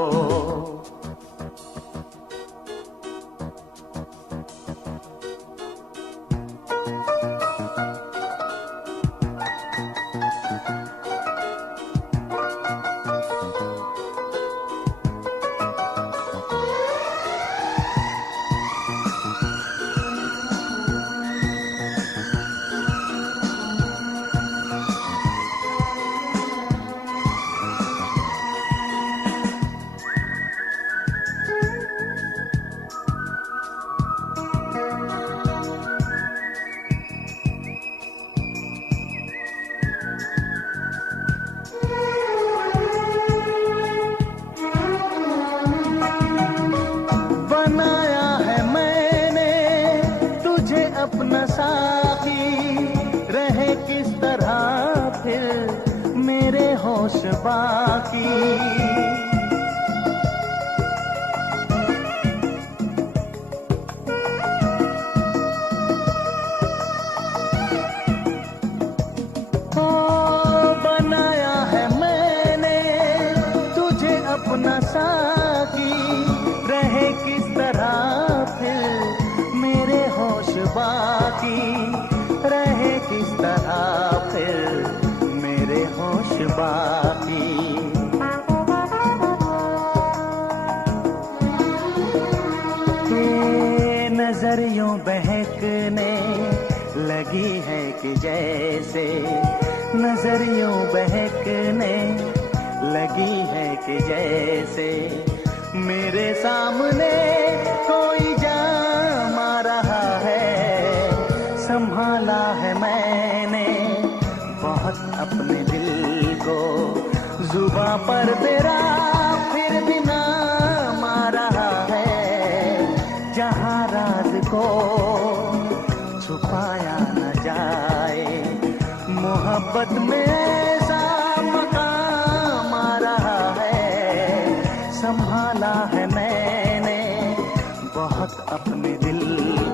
अपना साथी रहे किस तरह फिर मेरे होश बाकी। साकी, रहे किस तरह फिर मेरे होश बाकी, रहे किस तरह फिर मेरे होश बाकी। के नजर यूं बहकने लगी है कि जैसे, नजर यूं बहकने लगी है कि जैसे मेरे सामने कोई जामा रहा है। संभाला है मैंने बहुत अपने दिल को, जुबां पर तेरा फिर भी नाम आ रहा है। जहां राज को छुपाया न जाए, मोहब्बत में ऐसा मकाम आ रहा है। संभाला है मैंने बहुत अपने दिल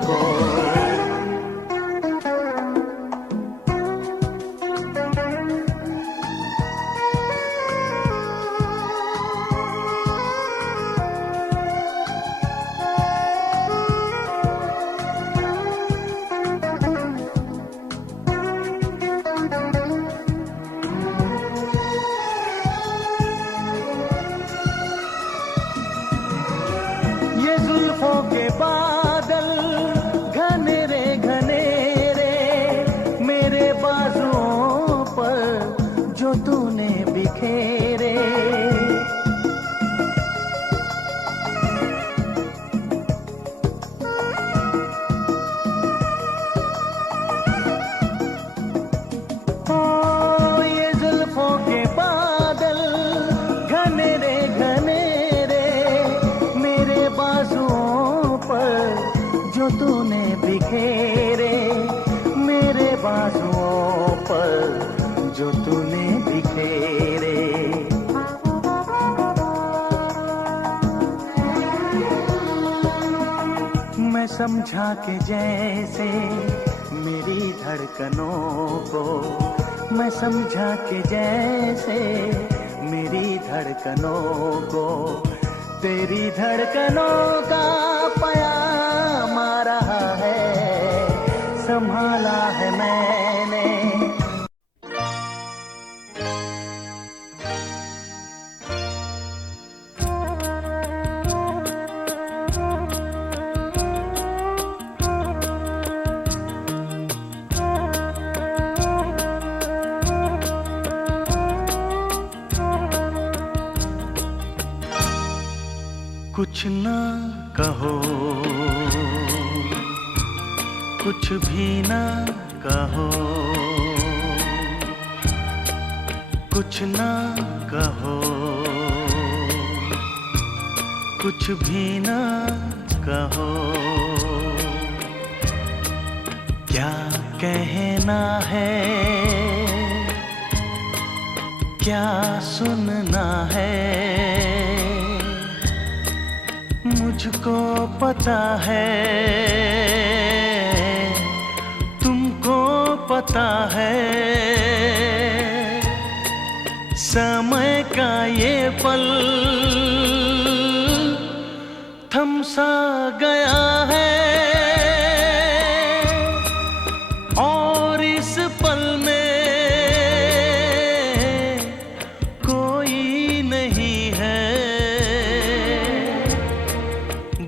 को। ये जुल्फों के बादल घने रे मेरे बाजुओं पर जो तूने बिखेरे। ओ ये जुल्फों के बादल घने रे मेरे बाजुओं पर जो तूने बिखेरे, मेरे बाजुओं पर जो तूने बिखेरे। मैं समझा कि जैसे मेरी धड़कनों को, मैं समझा कि जैसे मेरी धड़कनों को तेरी धड़कनों का पयाम आ रहा है। संभाला है मैंने। कुछ ना कहो, कुछ भी ना कहो, कुछ ना कहो, कुछ भी ना कहो। क्या कहना है, क्या सुनना है, मुझको पता है, तुमको पता है। समय का ये पल थम सा गया है, और इस पल में कोई नहीं है।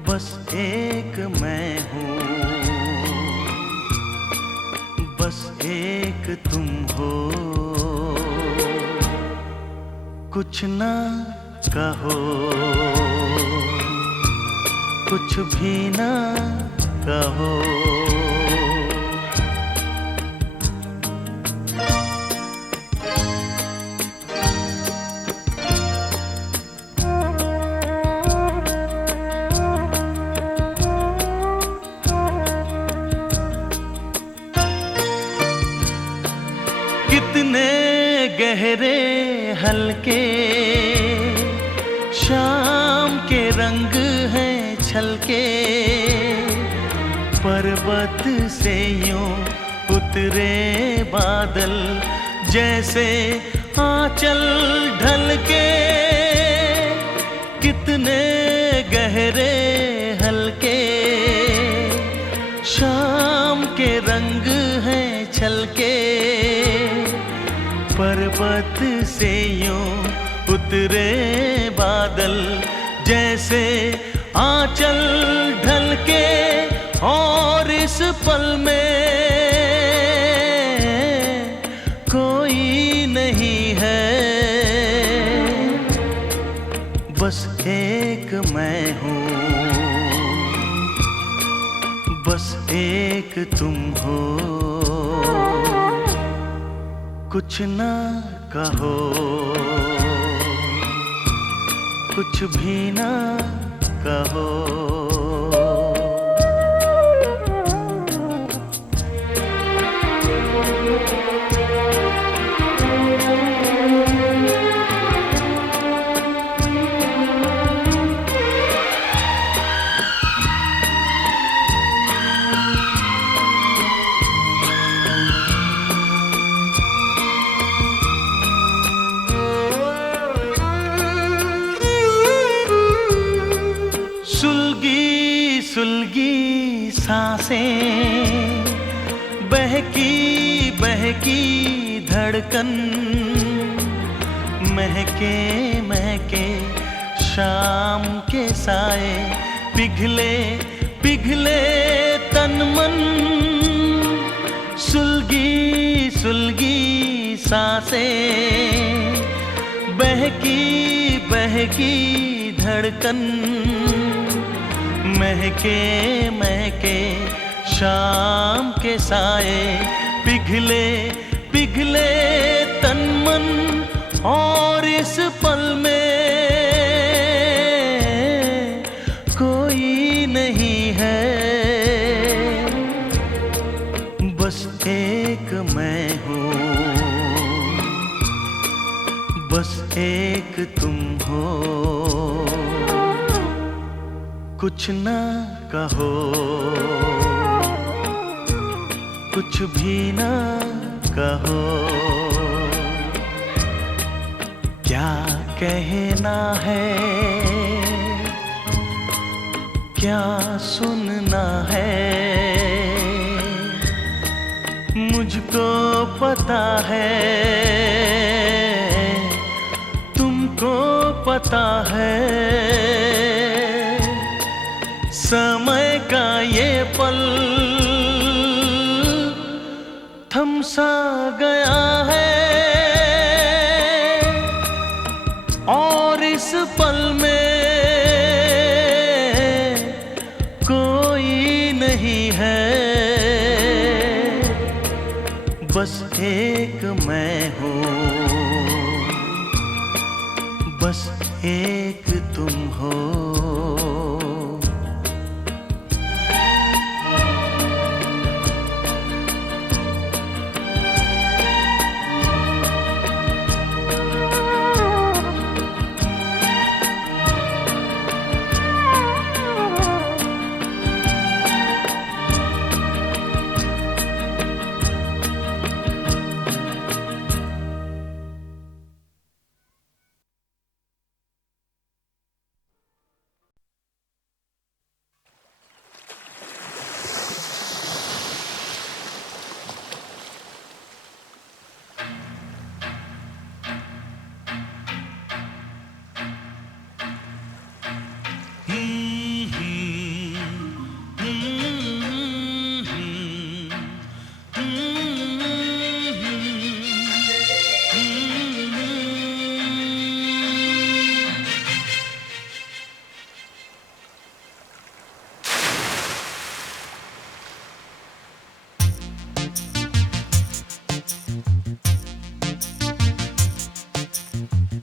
बस एक मैं हूँ, बस एक तुम हो। कुछ ना कहो, कुछ भी ना कहो। कितने गहरे हल्के शाम के रंग हैं छलके, पर्वत से यूं उतरे बादल जैसे आंचल ढल के। कितने गहरे हल्के शाम के रंग हैं छलके, पर्वत से यूं उतरे बादल जैसे आंचल ढलके, और इस पल में कोई नहीं है, बस एक मैं हूँ, बस एक तुम हो। कुछ ना कहो, कुछ भी ना कहो। सुलगी सुलगी सांसें, बहकी बहकी धड़कन, महके महके शाम के साए, पिघले पिघले तन मन। सुलगी सुलगी सांसें, बहकी बहकी धड़कन, महके महके शाम के साए, पिघले पिघले तन मन, और इस पल में कोई नहीं है, बस एक मैं हूँ, बस एक तुम हो। कुछ ना कहो, कुछ भी ना कहो। क्या कहना है, क्या सुनना है, मुझको पता है, तुमको पता है। समय का ये पल थम सा गया है, और इस पल में कोई नहीं है, बस एक मैं हूँ, बस एक तुम हो।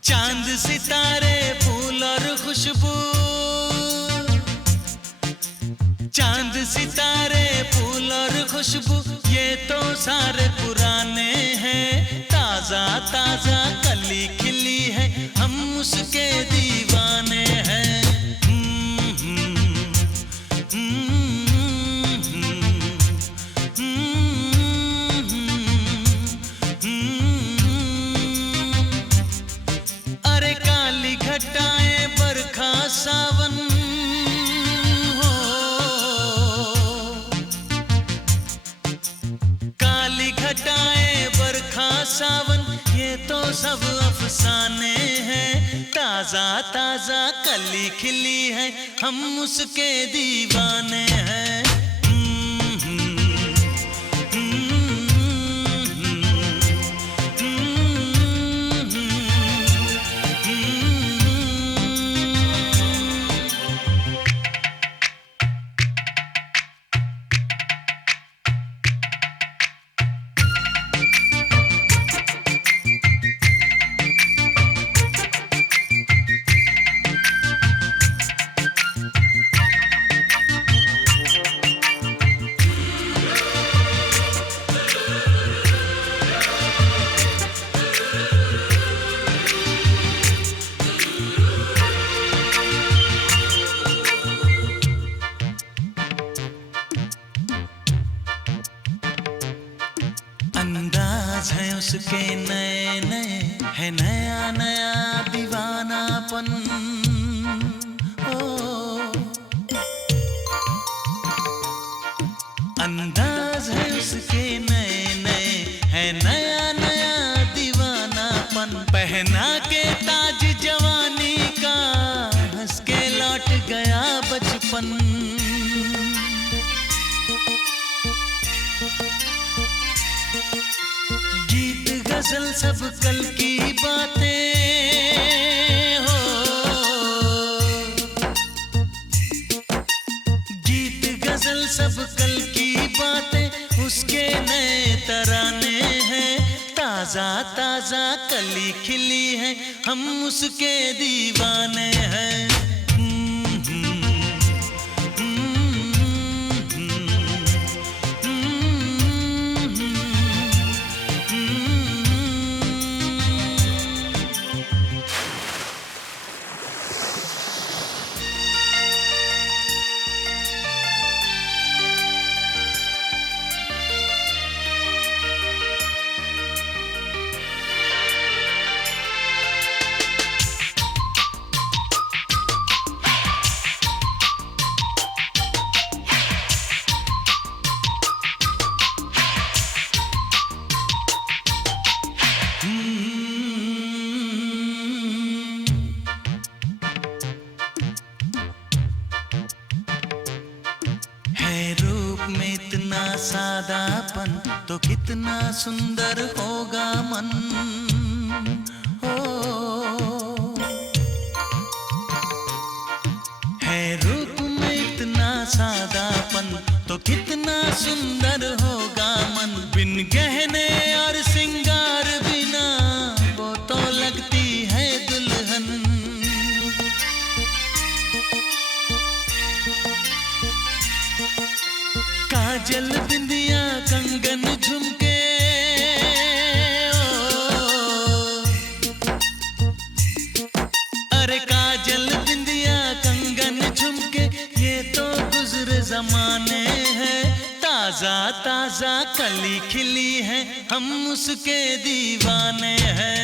चांद सितारे फूल और खुशबू, चांद सितारे फूल और खुशबू, ये तो सारे पुराने हैं। ताजा ताजा कली खिली है, हम उसके दीवाने हैं। अरे काली घटाएं बरखा सा सब अफसाने हैं। ताजा ताजा कली खिली है, हम उसके दीवाने हैं। अंदाज है उसके नए नए, है नया नया दीवानापन। ओ अंदाज है उसके नए नए, है नया नया दीवानापन। पहना के ताज जवानी का, हंस के लौट गया बचपन। गजल सब कल की बातें हो, गीत गजल सब कल की बातें, उसके नए तराने हैं। ताजा ताजा कली खिली है, हम उसके दीवाने हैं। में इतना सादापन तो कितना सुंदर होगा मन। हो है रूप में इतना सादापन तो कितना सुंदर होगा मन। बिन गहने और सिंगार बिना वो तो लगती है दुल्हन। काजल बिंदिया कंगन झुमके अरे काजल बिंदिया कंगन झुमके ये तो गुजरे जमाने हैं। ताजा ताजा कली खिली है हम उसके दीवाने हैं।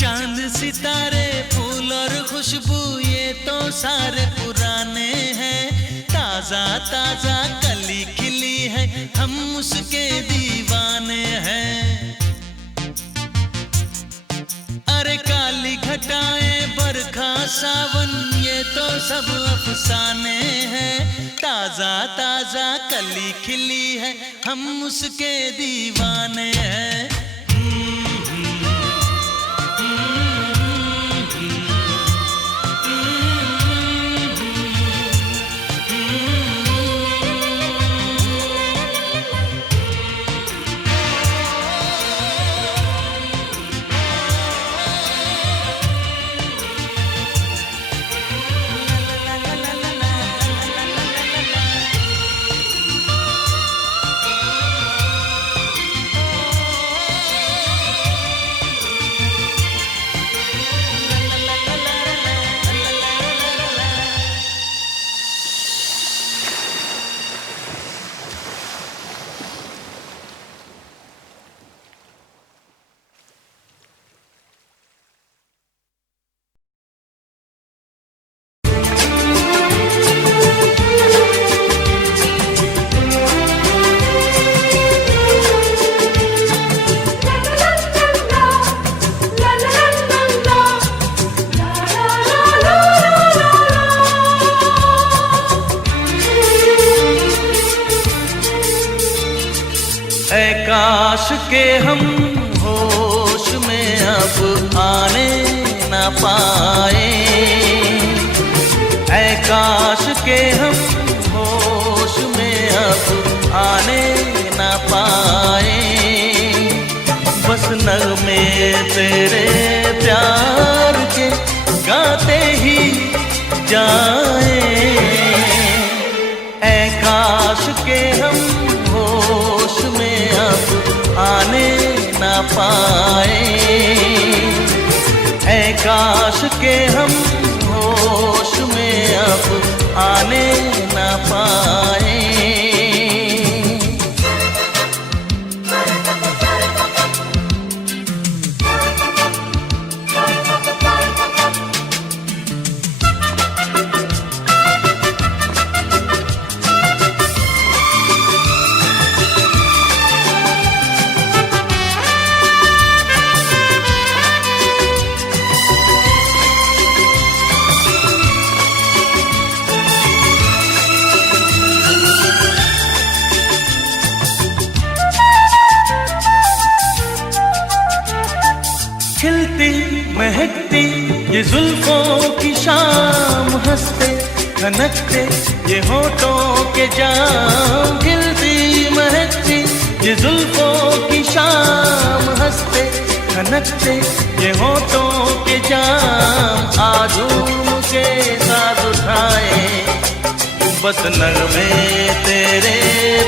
चांद सितारे फूल और खुशबू ये तो सारे पुराने हैं। ताजा ताजा कली खिली है हम उसके दीवाने हैं। अरे काली घटाएं बरखा सावन ये तो सब अफसाने हैं। ताजा ताजा कली खिली है हम उसके दीवाने हैं। ऐ काश के हम होश में अब आने न पाए, ऐ काश के हम होश में अब आने न पाए। बस नगमे तेरे प्यार के गाते ही जाए, ऐ काश के हम होश में अब आने न पाए, ऐ काश के हम होश में अब आने न पाए। खिलती महकती ये जुल्फों की शाम, हंसते खनकते ये होठों के जाम। खिलती महकती ये जुल्फों की शाम, हंसते खनकते ये होठों के जाम। आजूम के साथ उठाए बस नगमे तेरे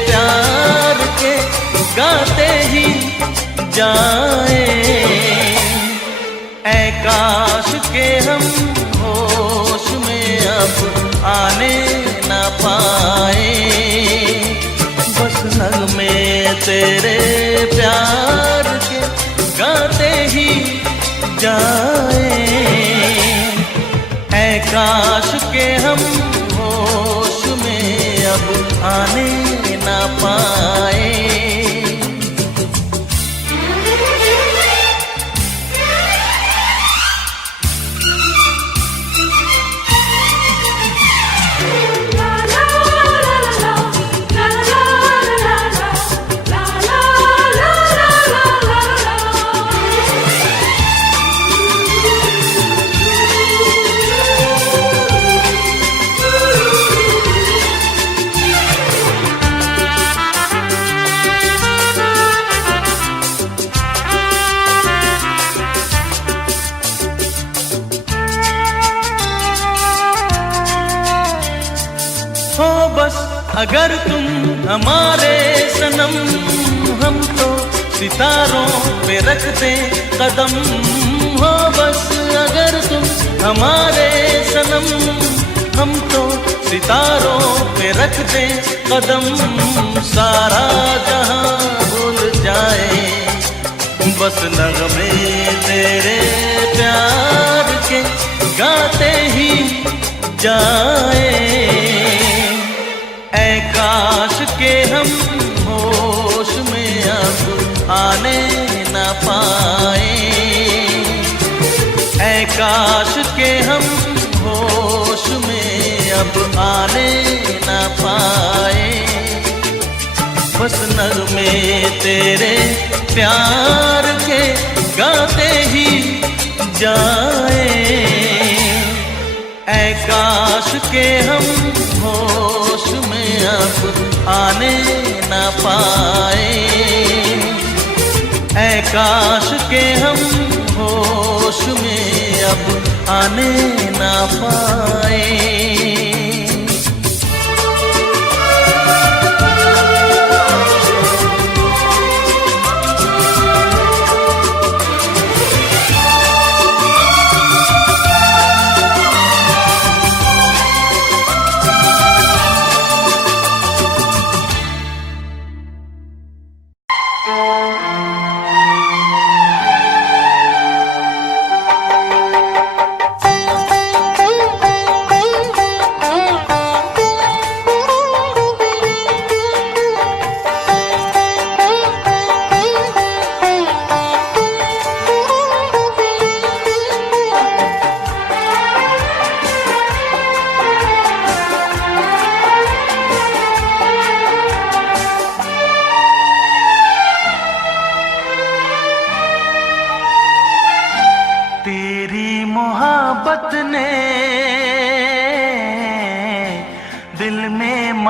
प्यार के गाते ही जाए, ऐ काश के हम होश में अब आने न पाए। बस नगमे तेरे प्यार के गाते ही जाए, ऐ काश के हम होश में अब आने न पाए। हो बस अगर तुम हमारे सनम, हम तो सितारों पे रख दें कदम। हो बस अगर तुम हमारे सनम, हम तो सितारों पे रख दें कदम। सारा जहां भूल जाए बस नगमे तेरे प्यार के गाते ही जाए, ऐ काश के हम होश में अब आने न पाए, ऐ काश के हम होश में अब आने न पाए। बस नगमे तेरे प्यार के गाते ही जाए, ऐ काश के हम होश में अब आने न पाए, ऐ काश के हम होश में अब आने न पाए।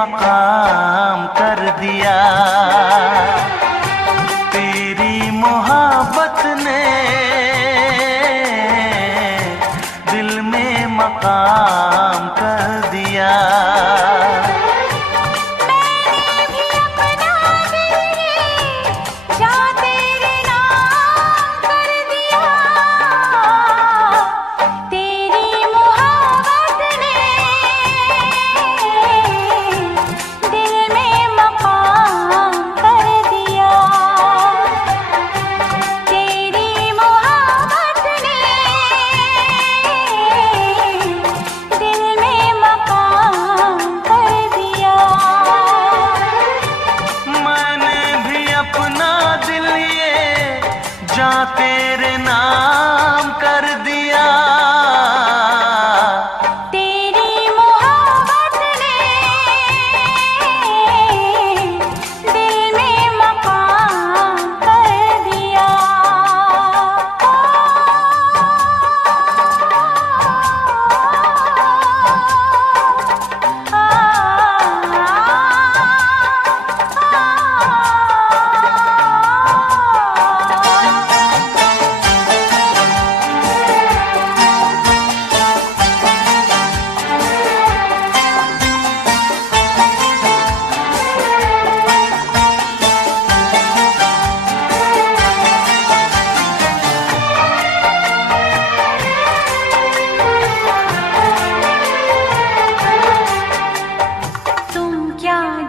मकाम कर दिया। तेरी मोहब्बत ने दिल में मकाम कर दिया। तेरे नाम कर दिया। तेरी मोहब्बत ने दिल में मकाम कर दिया।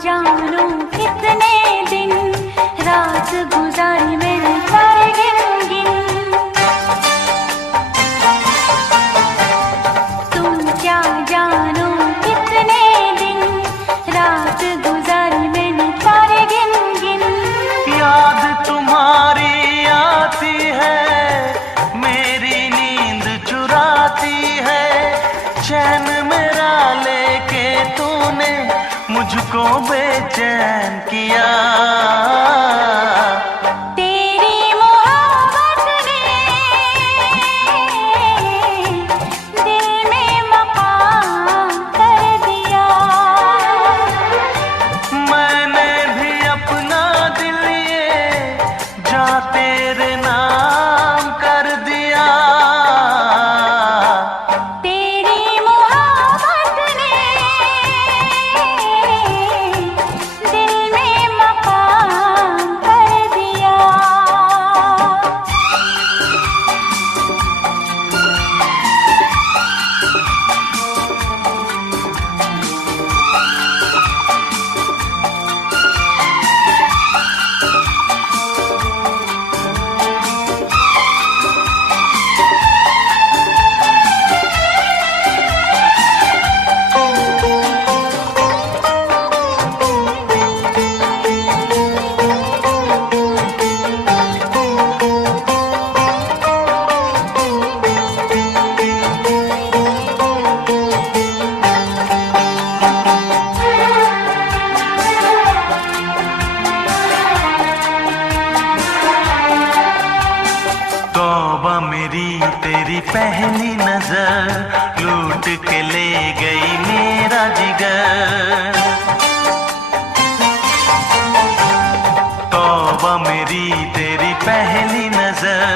जानो कितने दिन रात गुजारी मैंने सारे गिन गिन। तुम क्या जानो कितने दिन रात गुजारी मैंने सारे गिन गिन। याद तुम्हारी आती है, मेरी नींद चुराती है। चैन मेरा लेके तूने मुझको बेचैन किया। तेरी मोहब्बत ने दिल में मकाम कर दिया। मैंने भी अपना दिल ये जा तेरे नाम कर दिया। तेरी मोहब्बत ने दिल में मकाम कर दिया। तौबा मेरी तेरी पहली नजर लूट के ले गई मेरा जिगर। तौबा मेरी तेरी पहली नजर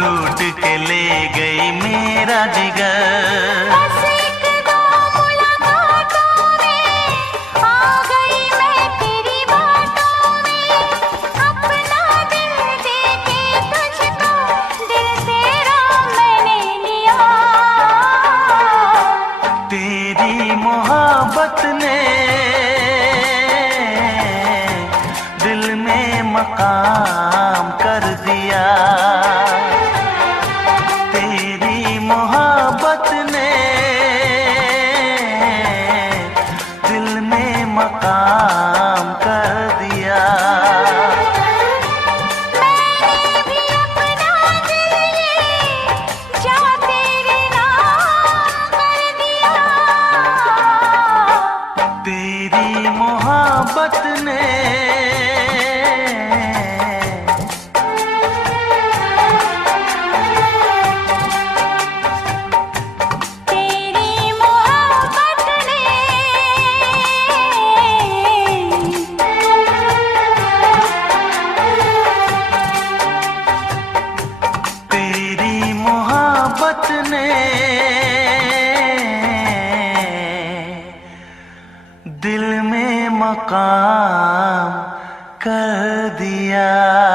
लूट के ले गई मेरा जिगर। बस एक दो मुलाकातों में आ गई मैं तेरी बातों में। अपना दिल देके तुझको दिल तेरा मैंने लिया। तेरी मोहब्बत ने दिल में मकाम कर दिया। तेरी मोहब्बत ने दिल में मकाम कर दिया। मैंने भी अपना दिल ये जा तेरे नाम कर दिया। तेरी मोहब्बत ने मोहब्बत ने दिल में मकाम कर दिया।